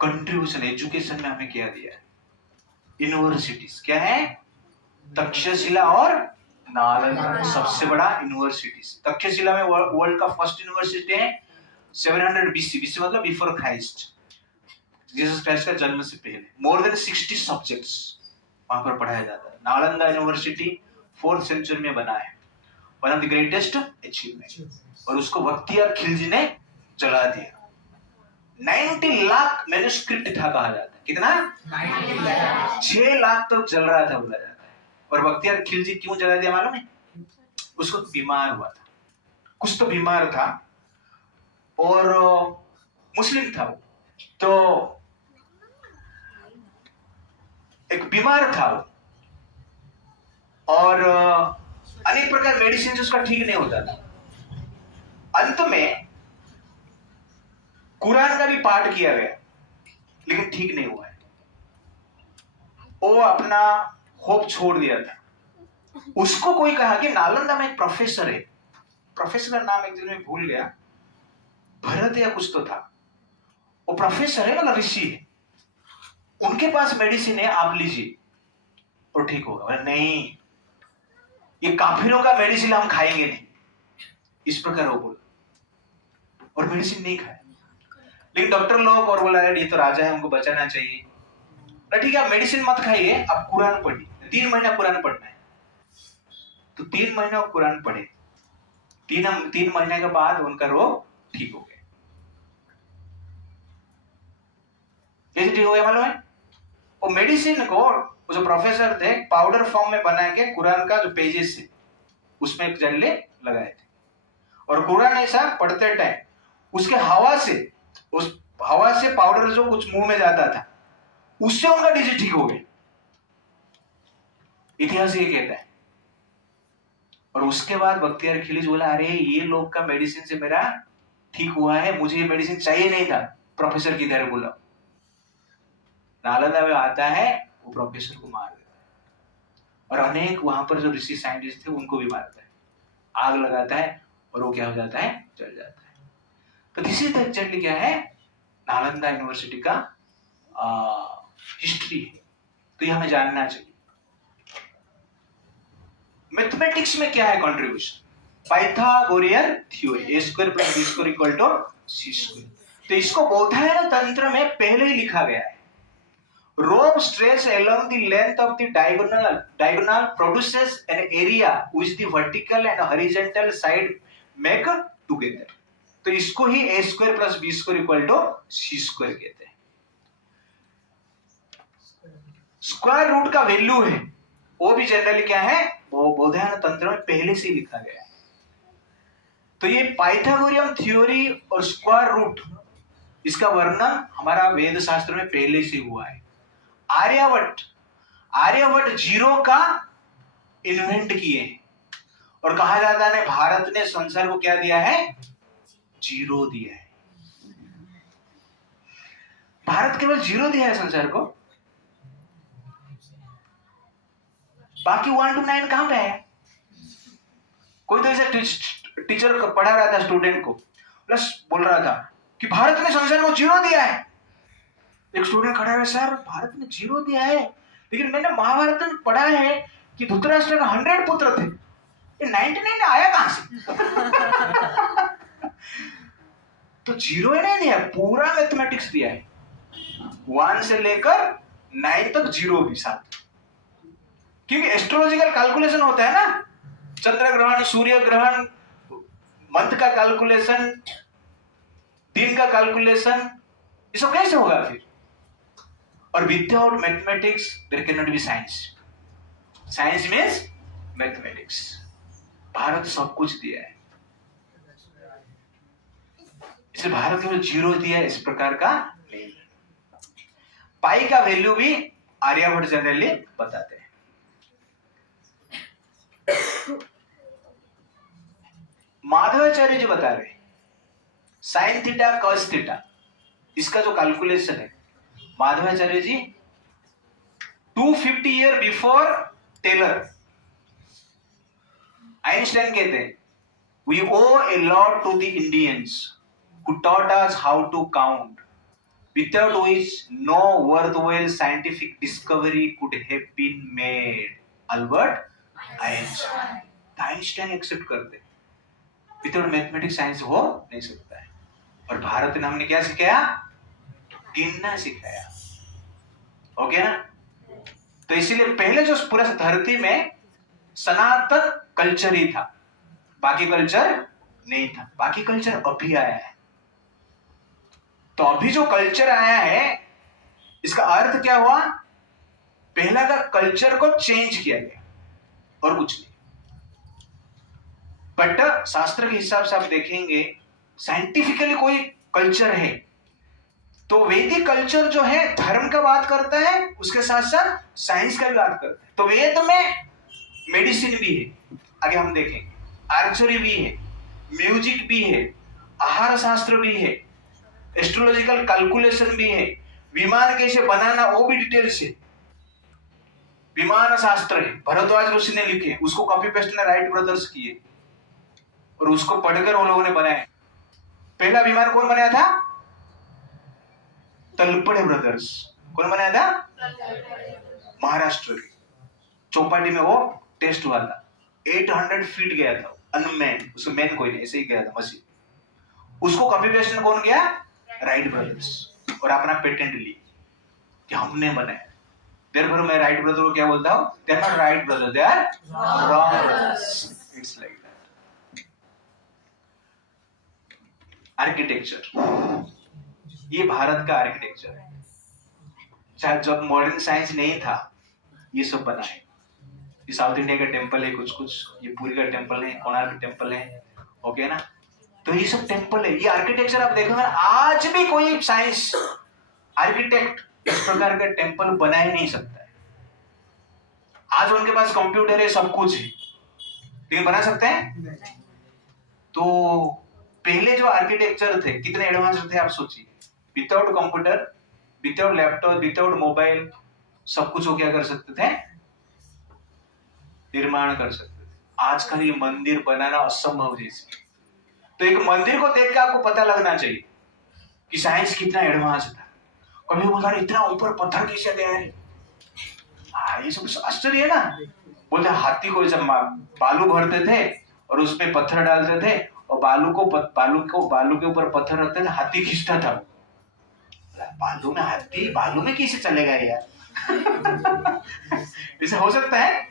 कंट्रीब्यूशन एजुकेशन में हमें क्या दिया है? यूनिवर्सिटीज क्या है? तक्षशिला और नालंदा सबसे बड़ा यूनिवर्सिटीज। तक्षशिला में वर्ल्ड का फर्स्ट यूनिवर्सिटी है, 700 BC, BC मतलब बिफोर क्राइस्ट, जीसस क्राइस्ट का जन्म से पहले। मोर देन 60 सब्जेक्ट्स वहां पर पढ़ाया जाता है। नालंदा यूनिवर्सिटी 4th सेंचुरी में बना है, one of the greatest achievement, और उसको बख्तियार खिलजी ने जला दिया। 90 लाख मैन्युस्क्रिप्ट था कहा जाता है। कितना? 6 लाख तो जल रहा था बोला जाता है। और बख्तियार खिलजी क्यों जला दिया मालूम है? उसको बीमार हुआ था, कुछ तो बीमार था, और मुस्लिम था वो, तो एक बीमार था वो, और अनेक प्रकार मेडिसिन उसका ठीक नहीं होता था। अंत में कुरान का भी पाठ किया गया, लेकिन ठीक नहीं हुआ है। वो अपना होप छोड़ दिया था। उसको कोई कहा कि नालंदा में एक प्रोफेसर है, प्रोफेसर का नाम एक दिन में भूल गया, भरत या कुछ तो था। वो प्रोफेसर है, मतलब ऋषि है, उनके पास मेडिसिन है, आप लीजिए और ठीक होगा। नहीं, ये काफिरों का मेडिसिन हम खाएंगे नहीं, इस प्रकार वो बोला, और मेडिसिन नहीं खाया। लेकिन डॉक्टर लोग और बोला ये तो राजा है, उनको बचाना चाहिए, ठीक है मेडिसिन मत खाइए, आप कुरान पढ़िए, 3 महीना कुरान पढ़ना है। तो 3 महीना कुरान पढ़े, 3 महीने के बाद उनका रोग ठीक हो गया। कैसे ठीक हो गया मालूम है? वो मेडिसिन को वो जो प्रोफेसर थे पाउडर फॉर्म में बना के कुरान का जो पेजेस है उसमें एक जल्ले लगाए थे, और कुरान ऐसा पढ़ते टाइम उसके हवा से, उस हवा से पाउडर जो कुछ मुंह में जाता था उससे उनका डिजीज ठीक हो गया। इतिहास ये कहता है। और उसके बाद बख्तियार खिलजी बोला अरे ये लोग का मेडिसिन से मेरा ठीक हुआ है, मुझे ये मेडिसिन चाहिए नहीं था, प्रोफेसर की तरह बोला। नालंदा में आता है, वो प्रोफेसर को मार देता है, और अनेक वहां पर जो ऋषि साइंटिस्ट थे उनको भी मारता है, आग लगाता है, और वो क्या हो जाता है? जल जाता है। तो दिस इज एक्चुअली क्या है? नालंदा यूनिवर्सिटी का हिस्ट्री है। तो ये हमें जानना चाहिए। मैथमेटिक्स में क्या है contribution? Pythagorean theory, a² + b² = c²। तो इसको बौद्धायन तंत्र में पहले ही लिखा गया है। Rope stretched along the length of the diagonal produces an area which the vertical and horizontal side make together. तो इसको ही a² + b² = c² कहते हैं। स्क्वायर रूट का वैल्यू है, वो भी जनरली क्या है? वो बौद्धायन तंत्र में पहले से लिखा गया है। तो ये पाइथागोरियन थ्योरी और स्क्वायर रूट, इसका वर्णन हमारा वेद शास्त्र में पहले से हुआ है। आर्यभट्ट जीरो का इन्वेंट किए, और कहा जाता है भारत ने संसार को क्या दिया है? जीरो दिया है। भारत केवल जीरो दिया है संसार को, बाकी 1 to 9 कहां पे है? कोई तो ऐसे टीचर पढ़ा रहा था स्टूडेंट को, प्लस बोल रहा था कि भारत ने संसार को जीरो दिया है। एक स्टूडेंट खड़ा है, सर भारत ने जीरो दिया है, लेकिन मैंने महाभारत में पढ़ा है कि धृतराष्ट्र का 100 पुत्र थे, ये 99 आया कहां से? तो जीरो ही नहीं दिया, पूरा मैथमेटिक्स दिया है, 1 से लेकर 9 तक 0 भी साथ, क्योंकि एस्ट्रोलॉजिकल कैलकुलेशन होता है ना, चंद्र ग्रहण, सूर्य ग्रहण, मंथ का कैलकुलेशन, दिन का कैलकुलेशन, ये सब कैसे होगा फिर? और without mathematics there can not be science. Science means mathematics. Bharat सब कुछ दिया है, इसलिए भारत केवल 0 दिया है, इस प्रकार का नहीं. पाई का वैल्यू भी आर्यभट्ट जनरली बताते हैं. माधवाचार्य जी बता रहे साइन थीटा कॉस थीटा, इसका जो कैलकुलेशन है, Madhavacharya ji 250 year before Taylor. Einstein कहते हैं we owe a lot to the Indians who taught us how to count, without which no worthwhile scientific discovery could have been made. Albert Einstein. Einstein accept करते, without mathematics science हो नहीं सकता है. और भारत ने हमने क्या सिखाया? गिनना सिखाया. ओके ना? तो इसीलिए पहले जो पूरा धरती में सनातन कल्चर ही था, बाकी कल्चर नहीं था. बाकी कल्चर अभी आया है. तो अभी जो कल्चर आया है, इसका अर्थ क्या हुआ? पहला का कल्चर को चेंज किया गया और कुछ नहीं. बट शास्त्र के हिसाब से आप देखेंगे, साइंटिफिकली कोई कल्चर है तो वैदिक कल्चर जो है धर्म का बात करता है, उसके साथ साथ साइंस का भी बात करता है. तो वेद में मेडिसिन भी है, आगे हम देखेंगे, आर्चरी भी है, म्यूजिक भी है, आहार शास्त्र भी है, एस्ट्रोलॉजिकल कैलकुलेशन भी है, विमान कैसे बनाना वो भी डिटेल्स है, विमान शास्त्र है, भरद्वाज ऋषि ने लिखे, उसको कॉपी पेस्ट ने राइट ब्रदर्स किए और उसको पढ़कर उन लोगों ने बनाया. पहला विमान कौन बनाया था? तलपड़े ब्रदर्स. कौन बनाया था? महाराष्ट्र के चौपाटी में वो टेस्ट हुआ था. 800 फीट गया था अनमैन, उसमें मैन कोई नहीं, ऐसे ही गया था मशीन. उसको कॉपी पेस्ट कौन किया? Wright brothers. और अपना पेटेंट ली कि हमने बनाया. देयरफॉर मैं राइट ब्रदर को क्या बोलता हूं? They are not right brother, they are wrong brothers. It's like that. Architecture, ये भारत का आर्किटेक्चर है. शायद जब मॉडर्न साइंस नहीं था ये सब बना है. ये साउथ इंडिया का टेंपल है, कुछ कुछ ये पूरी का टेंपल है, कोणार्क टेंपल है. ओके ना? तो ये सब टेंपल है, ये आर्किटेक्चर आप देखोगे आज भी कोई साइंस आर्किटेक्ट इस प्रकार का टेंपल बना ही नहीं सकता है. आज उनके पास कंप्यूटर है, सब कुछ है, लेकिन बना सकते हैं? तो पहले जो आर्किटेक्चर थे कितने एडवांस थे आप सोचिए. Without computer, without laptop, without mobile, सब कुछ वो क्या कर सकते थे? निर्माण कर सकते थे. आजकल ये मंदिर बनाना असंभव जैसे. तो एक मंदिर को देख के आपको पता लगना चाहिए कि साइंस कितना एडवांस था. कभी बोला इतना ऊपर पत्थर कैसे गया है? ये सब आश्चर्य है ना. बोलते हाथी को जब बालू भरते थे और उसमें पत्थर डालते थे और बालू के ऊपर पत्थर रखते थे, हाथी खींचता था. बालू में हाथी, बालू में कैसे चलेगा यार? ऐसा हो सकता है?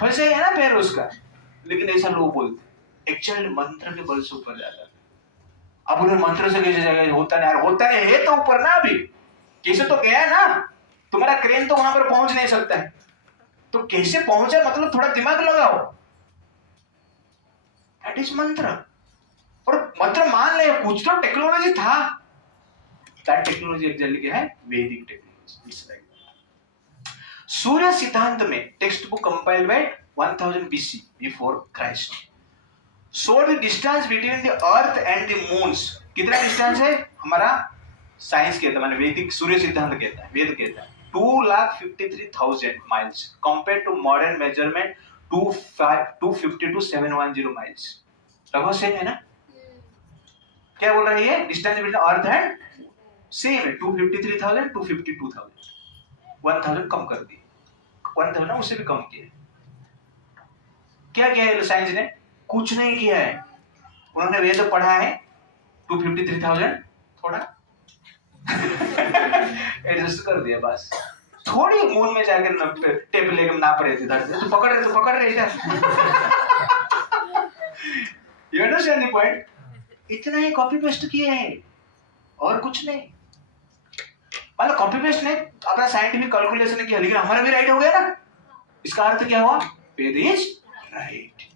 फंसे है ना पैर उसका. लेकिन ऐसा लोग बोलते, एक्चुअली मंत्र के बल से ऊपर जाता है. अब उन्हें मंत्र से कैसे जाएगा? होता नहीं यार, होता नहीं है तो ऊपर ना. अभी कैसे तो गया ना, तुम्हारा क्रेन तो वहां पर पहुंच नहीं सकता है, तो कैसे पहुंचा? मतलब थोड़ा दिमाग लगाओ. दैट इज मंत्र. और मंत्र मान ले कुछ तो टेक्नोलॉजी था. दैट टेक्नोलॉजी एक्चुअली क्या है? वैदिक टेक्नोलॉजी. सूर्य सिद्धांत में text book compiled bye 1000 BC before Christ showed the distance between the earth and the moons. कितना डिस्टेंस है? हमारा साइंस कहता है, माने वैदिक सूर्य सिद्धांत कहता है, वेद कहता है 2,53,000 miles compare to modern measurement 250 to 710 miles. लगभग सेम है ना? क्या बोल रहा है ये? Distance between earth and same है, 253,000 252,000. 1000 कम कर दी, 1000 उससे भी कम किया. क्या किया है साइंस ने? कुछ नहीं किया है. उन्होंने वेद पढ़ा है 253,000 थोड़ा एडजस्ट कर दिया बस। थोड़ी मून में जाकर टेप लेकर नाप रहे थे धरती, तो पकड़ रहे थे। You understand the point? इतना ही कॉपी पेस्ट किए हैं और कुछ नहीं। मतलब कॉपी पेस्ट ने अपना साइंटिफिक कैलकुलेशन किया, लेकिन हमारा भी राइट हो गया ना। इसका अर्थ क्या हुआ? Veda is right.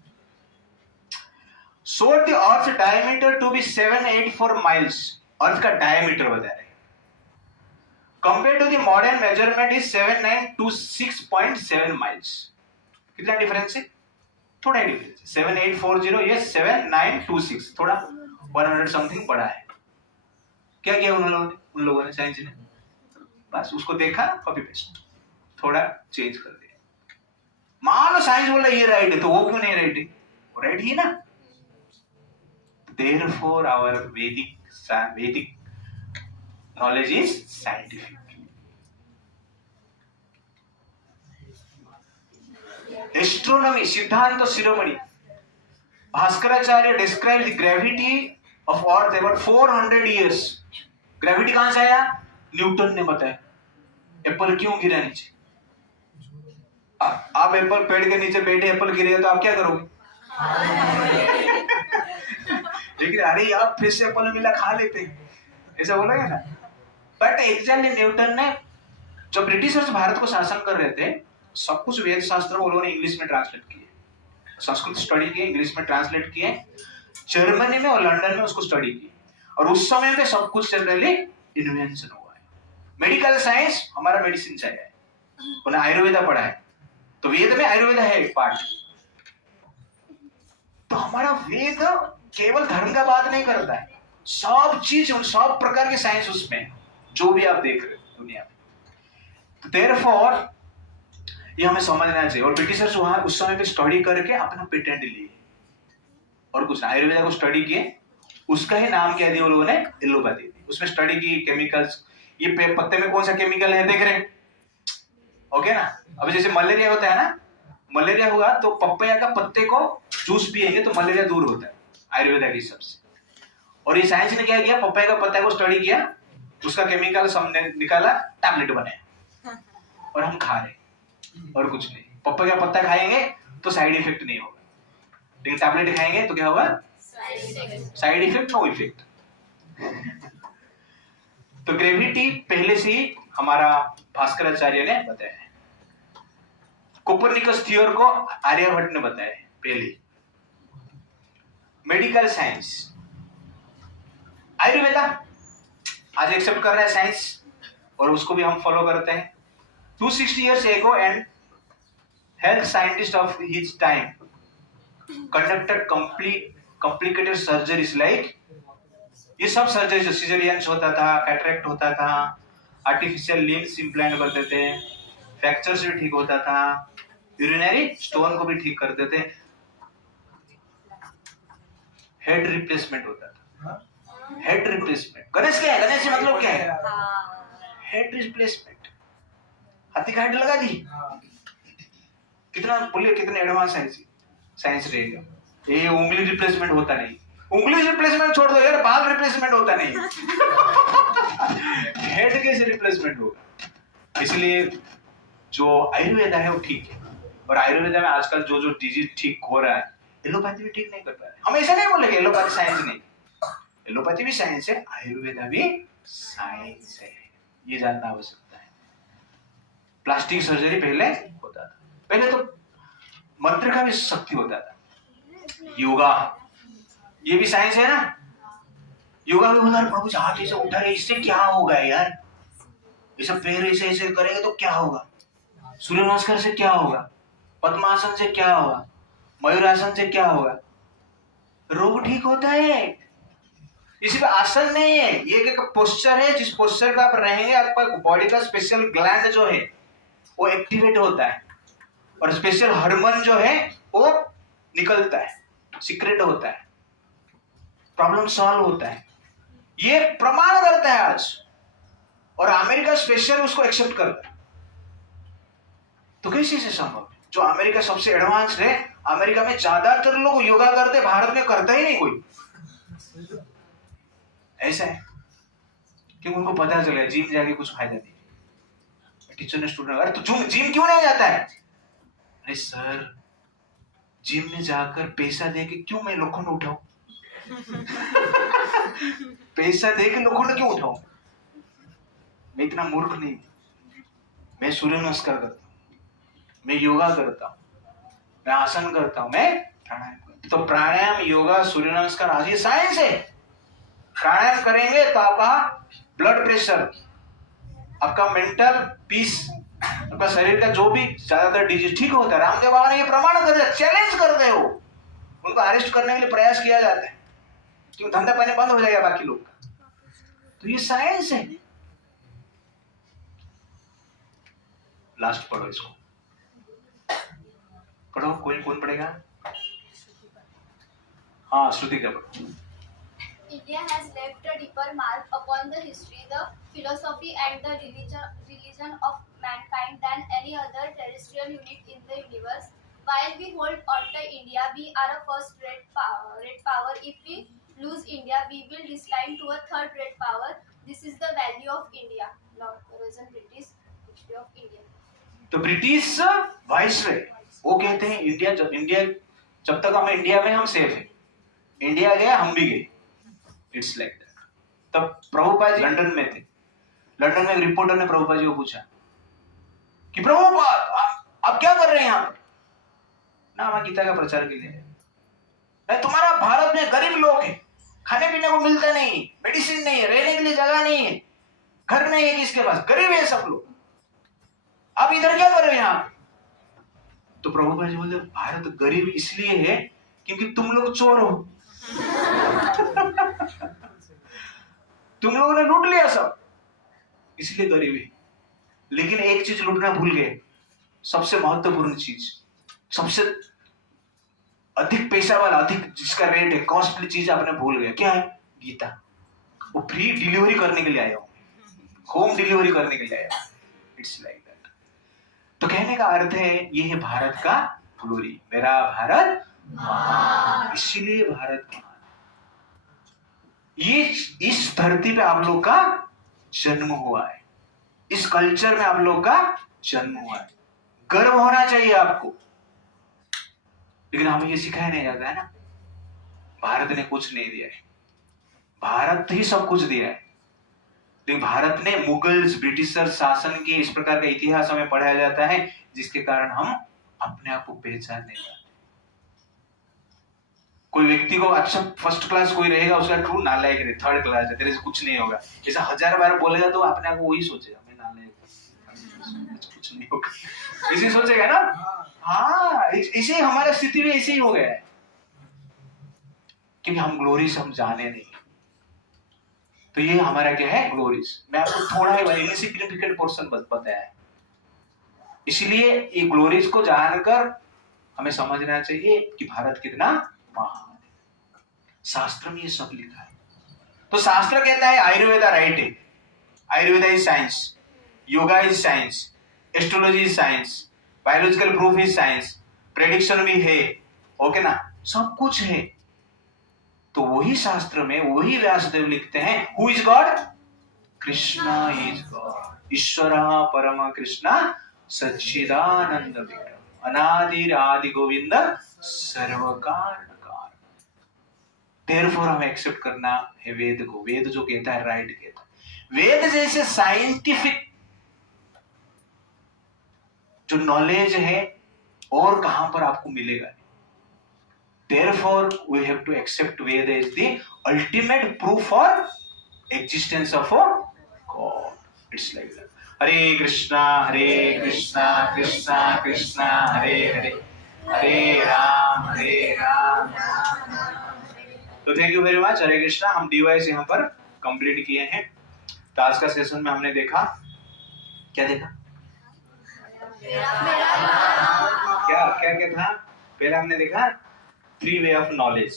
So the Earth's diameter to be 784 miles. Earth का डायमीटर बता रहे हैं। Compared to the modern measurement is 7926.7 miles. कितना डिफरेंस है? थोड़ा ही डिफरेंस है। 7840 ये 7926, थोड़ा 100 समथिंग बड़ा है। क्या किया उन लोगों ने साइंस ने? बस उसको देखा, कॉपी पेस्ट, थोड़ा चेंज कर दिया। मान लो साइंस बोला ये राइट है, तो वो क्यों नहीं राइट है? वो राइट ही ना। Therefore, our Vedic knowledge is scientific. Astronomy, Siddhanta Shiromani. Bhaskaracharya described the gravity of Earth about 400 years. Gravity कहाँ से आया? न्यूटन ने बताया। एप्पल क्यों गिरा नीचे? आप एप्पल पेड़ के नीचे बैठे, एप्पल गिरेगा तो आप क्या करोगे? लेकिन अरे यार फिर से एप्पल मिला, खा लेते, ऐसा बोला गया ना। बट एग्जैक्टली न्यूटन ने, जब ब्रिटिशर्स भारत को शासन कर रहे थे, सब कुछ वेद शास्त्र वो लोगों ने इंग्लिश में ट्रांसलेट किए, संस्कृत स्टडी किए, इंग्लिश में ट्रांसलेट किए, जर्मनी में और लंदन में उसको स्टडी किए। और उस समय में सब कुछ जनरली इन्वेंशन हुआ है। मेडिकल साइंस, हमारा मेडिसिन चाहिए है, उन्हें आयुर्वेदा पढ़ा है, तो वेद में आयुर्वेदा है एक पार्ट। तो हमारा वेद केवल धर्म का बात नहीं करता है, सब चीज, सब प्रकार के साइंस उसमें, जो भी आप देख रहे हो दुनिया में। तो देयरफॉर ये हमें समझना चाहिए। और ब्रिटिशर्स वहां उस समय पे स्टडी करके अपना पेटेंट लिए, और कुछ आयुर्वेदा को स्टडी किए, उसका ही नाम क्या दिया उन लोगों ने? एलोपैथी। उसमें स्टडी की केमिकल्स, ये पत्ते में कौन सा केमिकल है देख रहे, ओके ना। अब जैसे मलेरिया होता है ना, मलेरिया हुआ तो पपैया का पत्ते को जूस पिएंगे तो मलेरिया दूर होता है, आयुर्वेदा के हिसाब से। और ये साइंस ने क्या किया? पपैया का पत्ता को स्टडी किया, उसका केमिकल हमने निकाला, टैबलेट बनाया, और हम खा रहे, और कुछ नहीं। पपैया का पत्ता खाएंगे तो साइड इफेक्ट नहीं होगा, लेकिन टैबलेट खाएंगे तो क्या होगा? Side effect, no effect. तो ग्रेविटी पहले से ही हमारा भास्कराचार्य ने बताया है। कोपरनिकस थ्योरी को आर्यभट्ट ने बताया है पहले। मेडिकल साइंस, आयुर्वेदा आज एक्सेप्ट कर रहा है साइंस, और उसको भी हम फॉलो करते हैं। 260 years ago and health scientist of his time conducted complicated surgeries like, ये सब सर्जरी जो सीजरियंस होता था, कैटरेक्ट होता था, आर्टिफिशियल लिम्स इम्प्लांट करते थे, फ्रैक्चर्स भी ठीक होता था, यूरिनरी स्टोन को भी ठीक करते थे, हेड रिप्लेसमेंट होता था। हेड रिप्लेसमेंट, गणेश क्या है? गणेश से मतलब क्या है? हेड रिप्लेसमेंट, हाथी का हेड लगा दी। कितना बोलिए, कितने एडवांस साइंस रहेगा। ये उंगली रिप्लेसमेंट होता नहीं, उंगली रिप्लेसमेंट छोड़ दो यार, बाल रिप्लेसमेंट होता नहीं, हेड कैसे रिप्लेसमेंट होगा? इसलिए जो आयुर्वेदा है वो ठीक है, और आयुर्वेदा में आजकल जो जो डिजीज ठीक हो रहा है, एलोपैथी भी ठीक नहीं कर पा रहे। हम ऐसा नहीं बोलेंगे एलोपैथी साइंस नहीं, एलोपैथी भी साइंस है, आयुर्वेदा भी साइंस है, ये जानना आवश्यकता है। प्लास्टिक सर्जरी पहले होता था, पहले तो मंत्र का भी शक्ति होता था। योगा, ये भी साइंस है ना। योगा में बोला प्रभु जी हाथ ऐसे उठा रहे, इससे क्या होगा यार? ऐसा पैर ऐसे ऐसे करेंगे तो क्या होगा? सूर्य नमस्कार से क्या होगा? पद्मासन से क्या होगा? मयूरासन से क्या होगा? रोग ठीक होता है। इसी पे आसन नहीं है, ये एक पोस्चर है, जिस पोस्चर पे आप रहेंगे आपका बॉडी का स्पेशल ग्लैंड जो है वो एक्टिवेट होता है, और स्पेशल हार्मोन जो है वो निकलता है, सीक्रेट होता है, प्रॉब्लम सॉल्व होता है। ये प्रमाण करता है आज, और अमेरिका स्पेशल उसको एक्सेप्ट करता है। तो कैसे से संभव? जो अमेरिका सबसे एडवांस है, अमेरिका में ज्यादातर लोग योगा करते, भारत में करता ही नहीं कोई। ऐसा है क्योंकि उनको पता चल गया जिम जाके कुछ फायदा नहीं। टीचर ने स्टूडेंट, अरे तू जिम क्यों नहीं जाता है? अरे सर, जिम में जाकर पैसा दे के क्यों मैं लोखंड उठाऊं? पैसा दे के लोखंड क्यों उठाऊं? मैं इतना मूर्ख नहीं। मैं सूर्य नमस्कार करता हूं, मैं योगा करता हूं, मैं आसन करता हूं, मैं प्राणायाम करता हूं। तो प्राणायाम, योगा, सूर्य नमस्कार आज ये साइंस है। प्राणायाम करेंगे तो आपका ब्लड प्रेशर, आपका मेंटल पीस, आपका शरीर का जो भी ज्यादातर डिजीज ठीक होता है। रामदेव बाबा ने ये प्रमाण कर दिया, चैलेंज कर दे। वो उनको अरेस्ट करने के लिए प्रयास किया जाता है, क्यों? धंधा पानी बंद हो जाएगा बाकी लोग का। तो ये साइंस है। लास्ट पढ़ो इसको, पढ़ो। कोई कौन पढ़ेगा? हाँ, श्रुति का पढ़ो। India has left a deeper mark upon the history, the philosophy and the religion of mankind than any other terrestrial unit in the universe. While we hold on to India, we are a first-rate power. If we lose India, we will decline to a third-rate power. This is the value of India. Lord Curzon, British History of India. तो British viceroy वो कहते हैं India जब तक हम India में हम safe है, इंडिया गया हम भी गए। It's like that. तब प्रभुपाद जी लंदन में थे। लंदन में एक रिपोर्टर ने प्रभुपाद जी को पूछा कि प्रभुपाद आप क्या कर रहे हैं यहाँ पर? ना, हम गीता का प्रचार के लिए। नहीं, तुम्हारा भारत में गरीब लोग हैं, खाने पीने को मिलता नहीं, मेडिसिन नहीं है, रहने के लिए जगह नहीं है, घर नहीं है किसके पास, गरीब है सब लोग, आप इधर क्या कर रहे हैं यहाँ? तो प्रभुपाद जी बोलते भारत गरीब इसलिए है क्योंकि तुम लोग चोर हो। तुम लोगों ने लूट लिया सब, इसलिए गरीब है। लेकिन एक चीज लूटना भूल गए, सबसे महत्वपूर्ण चीज, सबसे अधिक पैसा वाला, अधिक जिसका रेट है, कॉस्टली चीज आपने भूल गए। क्या है? गीता। वो फ्री डिलीवरी करने के लिए आया हूं, होम डिलीवरी करने के लिए आया हूं। It's like that. तो कहने का अर्थ है ये है भारत का ग्लोरी। मेरा भारत महान, इसलिए भारत महान। ये इस धरती पे आप लोग का जन्म हुआ है, इस कल्चर में आप लोग का जन्म हुआ है, गर्व होना चाहिए आपको। लेकिन हमें ये सिखाया नहीं जाता है ना। भारत ने कुछ नहीं दिया है, भारत ही सब कुछ दिया है। लेकिन भारत ने मुगल्स, ब्रिटिशर शासन के इस प्रकार का इतिहास हमें पढ़ाया जाता है जिसके कारण हम अपने आप को पहचान नहीं पाते। कोई व्यक्ति को अच्छा फर्स्ट क्लास कोई रहेगा, उसका ट्रू नालायक है, थर्ड क्लास है, तेरे से कुछ नहीं होगा, ऐसा 1000 बार बोलेगा तो अपने आप को वही सोचेगा, मैं नालायक कुछ नहीं होगा, इसी सोचेगा ना। हाँ, इसे हमारा स्थिति में ऐसे ही हो गया है क्योंकि हम ग्लोरीज हम जाने नहीं। तो ये हमारा क्या है? ग्लोरीज। मैं आपको थोड़ा ही इनसिग्निफिकेंट पोर्शन बताया है, इसलिए ये ग्लोरीज को जानकर हमें समझना चाहिए कि भारत कितना महान है। शास्त्र में ये सब लिखा है। तो शास्त्र कहता है आयुर्वेदा राइट है, Ayurveda is science, yoga is science, astrology is science, biological proof is science, prediction भी है, ओके ना, सब कुछ है। तो वही शास्त्र में वही व्यासदेव लिखते हैं who is God? Krishna is God. ईश्वर परम कृष्ण सच्चिदानंद विग्रह अनादिर आदि गोविंद सर्व कारण। Therefore हमें एक्सेप्ट करना है वेद को। वेद जो कहता है राइट कहता है। वेद जैसे साइंटिफिक जो नॉलेज है और कहां पर आपको मिलेगा। Therefore we have to accept Veda as the ultimate proof for existence of a God. It's like that. Hare Krishna, Krishna Krishna, Hare Hare, Hare Ram, तो थैंक यू वेरी मच। हरे कृष्णा। हम device यहाँ पर complete किए हैं। तो आज का session में हमने देखा, क्या देखा? क्या था? पहले हमने देखा 3 way of knowledge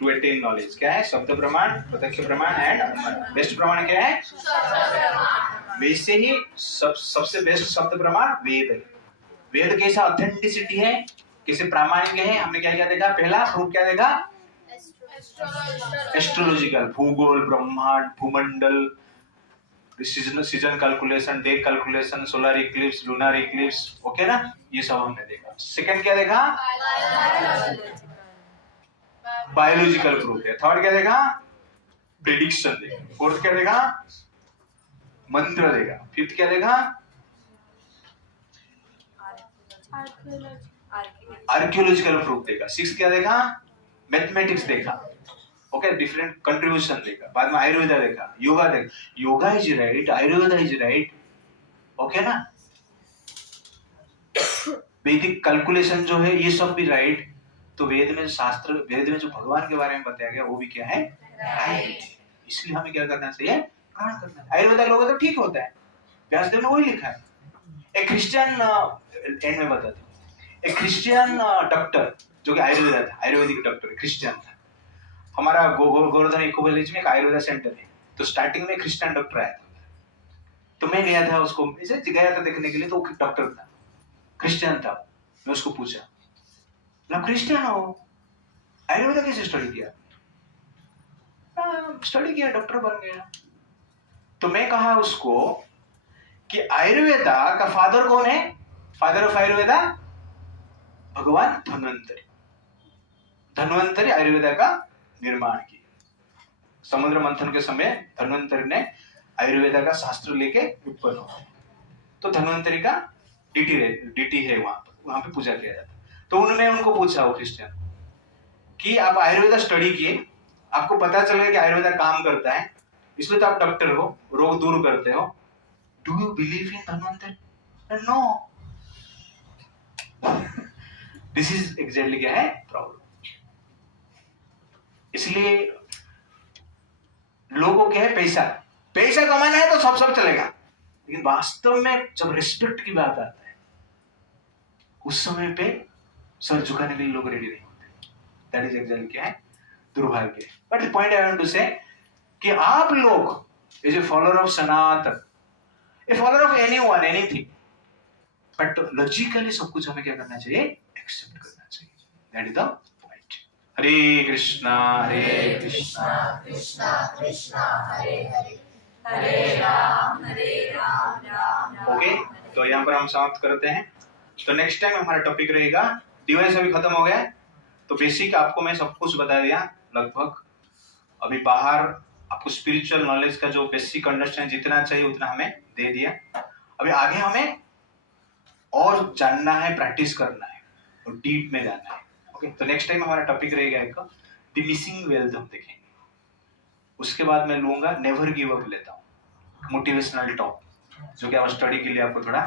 to attain knowledge. क्या है? शब्द प्रमाण, प्रत्यक्ष प्रमाण एंड अनुमान। बेस्ट प्रमाण क्या है? वैसे ही सबसे बेस्ट शब्द प्रमाण वेद है। वेद कैसा ऑथेंटिसिटी है, कैसे प्रामाणिक है, हमने क्या क्या देखा? पहला प्रूफ क्या देखा? एस्ट्रोलॉजिकल, भूगोल, ब्रह्मांड, भूमंडल, season calculation, day calculation, solar Eclipse, lunar Eclipse, okay ना, ये सब हमने देखा। सेकंड क्या देखा? बायोलॉजिकल प्रूफ है। थर्ड क्या देखा? प्रेडिक्शन देखा। फोर्थ क्या देखा? मंत्र देखा। फिफ्थ क्या देखा? आर्कियोलॉजिकल प्रूफ देखा। सिक्स क्या देखा? मैथमेटिक्स देखा। ओके, डिफरेंट कंट्रीब्यूशन देखा। बाद में आयुर्वेदा देखा, योगा देखा। Yoga is right, Ayurveda is right, okay ना। वैदिक कैलकुलेशन जो है ये सब भी राइट। तो वेद में शास्त्र, वेद में जो भगवान के बारे में बताया गया वो भी क्या है? राइट। इसलिए हमें क्या करना चाहिए? ग्रहण करना है। आयुर्वेदा लोगों तो ठीक होता है, व्यासदेव ने वही लिखा है। एक क्रिश्चियन एंड में बता दो, एक क्रिश्चियन डॉक्टर जो कि आयुर्वेदा था, आयुर्वेदिक डॉक्टर क्रिश्चियन था। हमारा गोवर्धन इको विलेज में एक आयुर्वेदा सेंटर है। तो स्टार्टिंग में क्रिश्चियन डॉक्टर आया था, तो मैं गया था उसको, गया था देखने के लिए। तो वो डॉक्टर था, क्रिश्चियन था। मैं उसको पूछा, ना क्रिश्चियन हो, आयुर्वेदा कैसे स्टडी किया? स्टडी किया, डॉक्टर बन गया। तो मैं कहा उसको कि आयुर्वेदा का फादर कौन है? फादर ऑफ आयुर्वेदा भगवान धन्वंतरी। धन्वंतरी आयुर्वेदा का निर्माण किया। समुद्र मंथन के समय धन्वंतरी ने आयुर्वेदा का शास्त्र लेके उत्पन्न हुआ। तो धन्वंतरी का डीटी है, वहां पे पूजा किया जाता। तो उन्होंने उनको पूछा, वो क्रिश्चियन, कि आप आयुर्वेदा स्टडी किए, आपको पता चल गया कि आयुर्वेदा काम करता है, इसलिए तो आप डॉक्टर हो, रोग दूर करते हो। Do you believe in Dhanvantari? No. This is exactly क्या है प्रॉब्लम। इसलिए लोगों क्या है? पैसा, पैसा कमाना है तो सब चलेगा। लेकिन वास्तव में जब रिस्पेक्ट की बात आता है, उस समय पे सर झुकाने के लिए लोग रेडी नहीं होते। दैट इज एग्जैक्टली क्या है? दुर्भाग्य। But the point I want to say कि आप लोग as a follower of Sanatan, a follower of anyone, anything, but logically सब कुछ हमें क्या करना चाहिए? एक्सेप्ट करना चाहिए। That is the point. Hare Krishna Krishna Krishna Hare Hare, Hare Ram Ram. Okay, तो यहाँ पर हम समाप्त करते हैं। तो नेक्स्ट टाइम हमारा टॉपिक रहेगा, डिवाइस अभी खत्म हो गया। तो बेसिक आपको मैं सब कुछ बता दिया लगभग। अभी बाहर आपको स्पिरिचुअल नॉलेज का जो बेसिक अंडरस्टैंड जितना चाहिए उतना हमें दे दिया। अभी आगे हमें और जानना है, प्रैक्टिस करना है और डीप में जाना है। ओके, तो नेक्स्ट टाइम हमारा टॉपिक रहेगा एक द मिसिंग वेल्थ, हम देखेंगे। उसके बाद मैं लूंगा नेवर गिव अप, लेता हूँ मोटिवेशनल टॉक, जो कि आप स्टडी के लिए आपको थोड़ा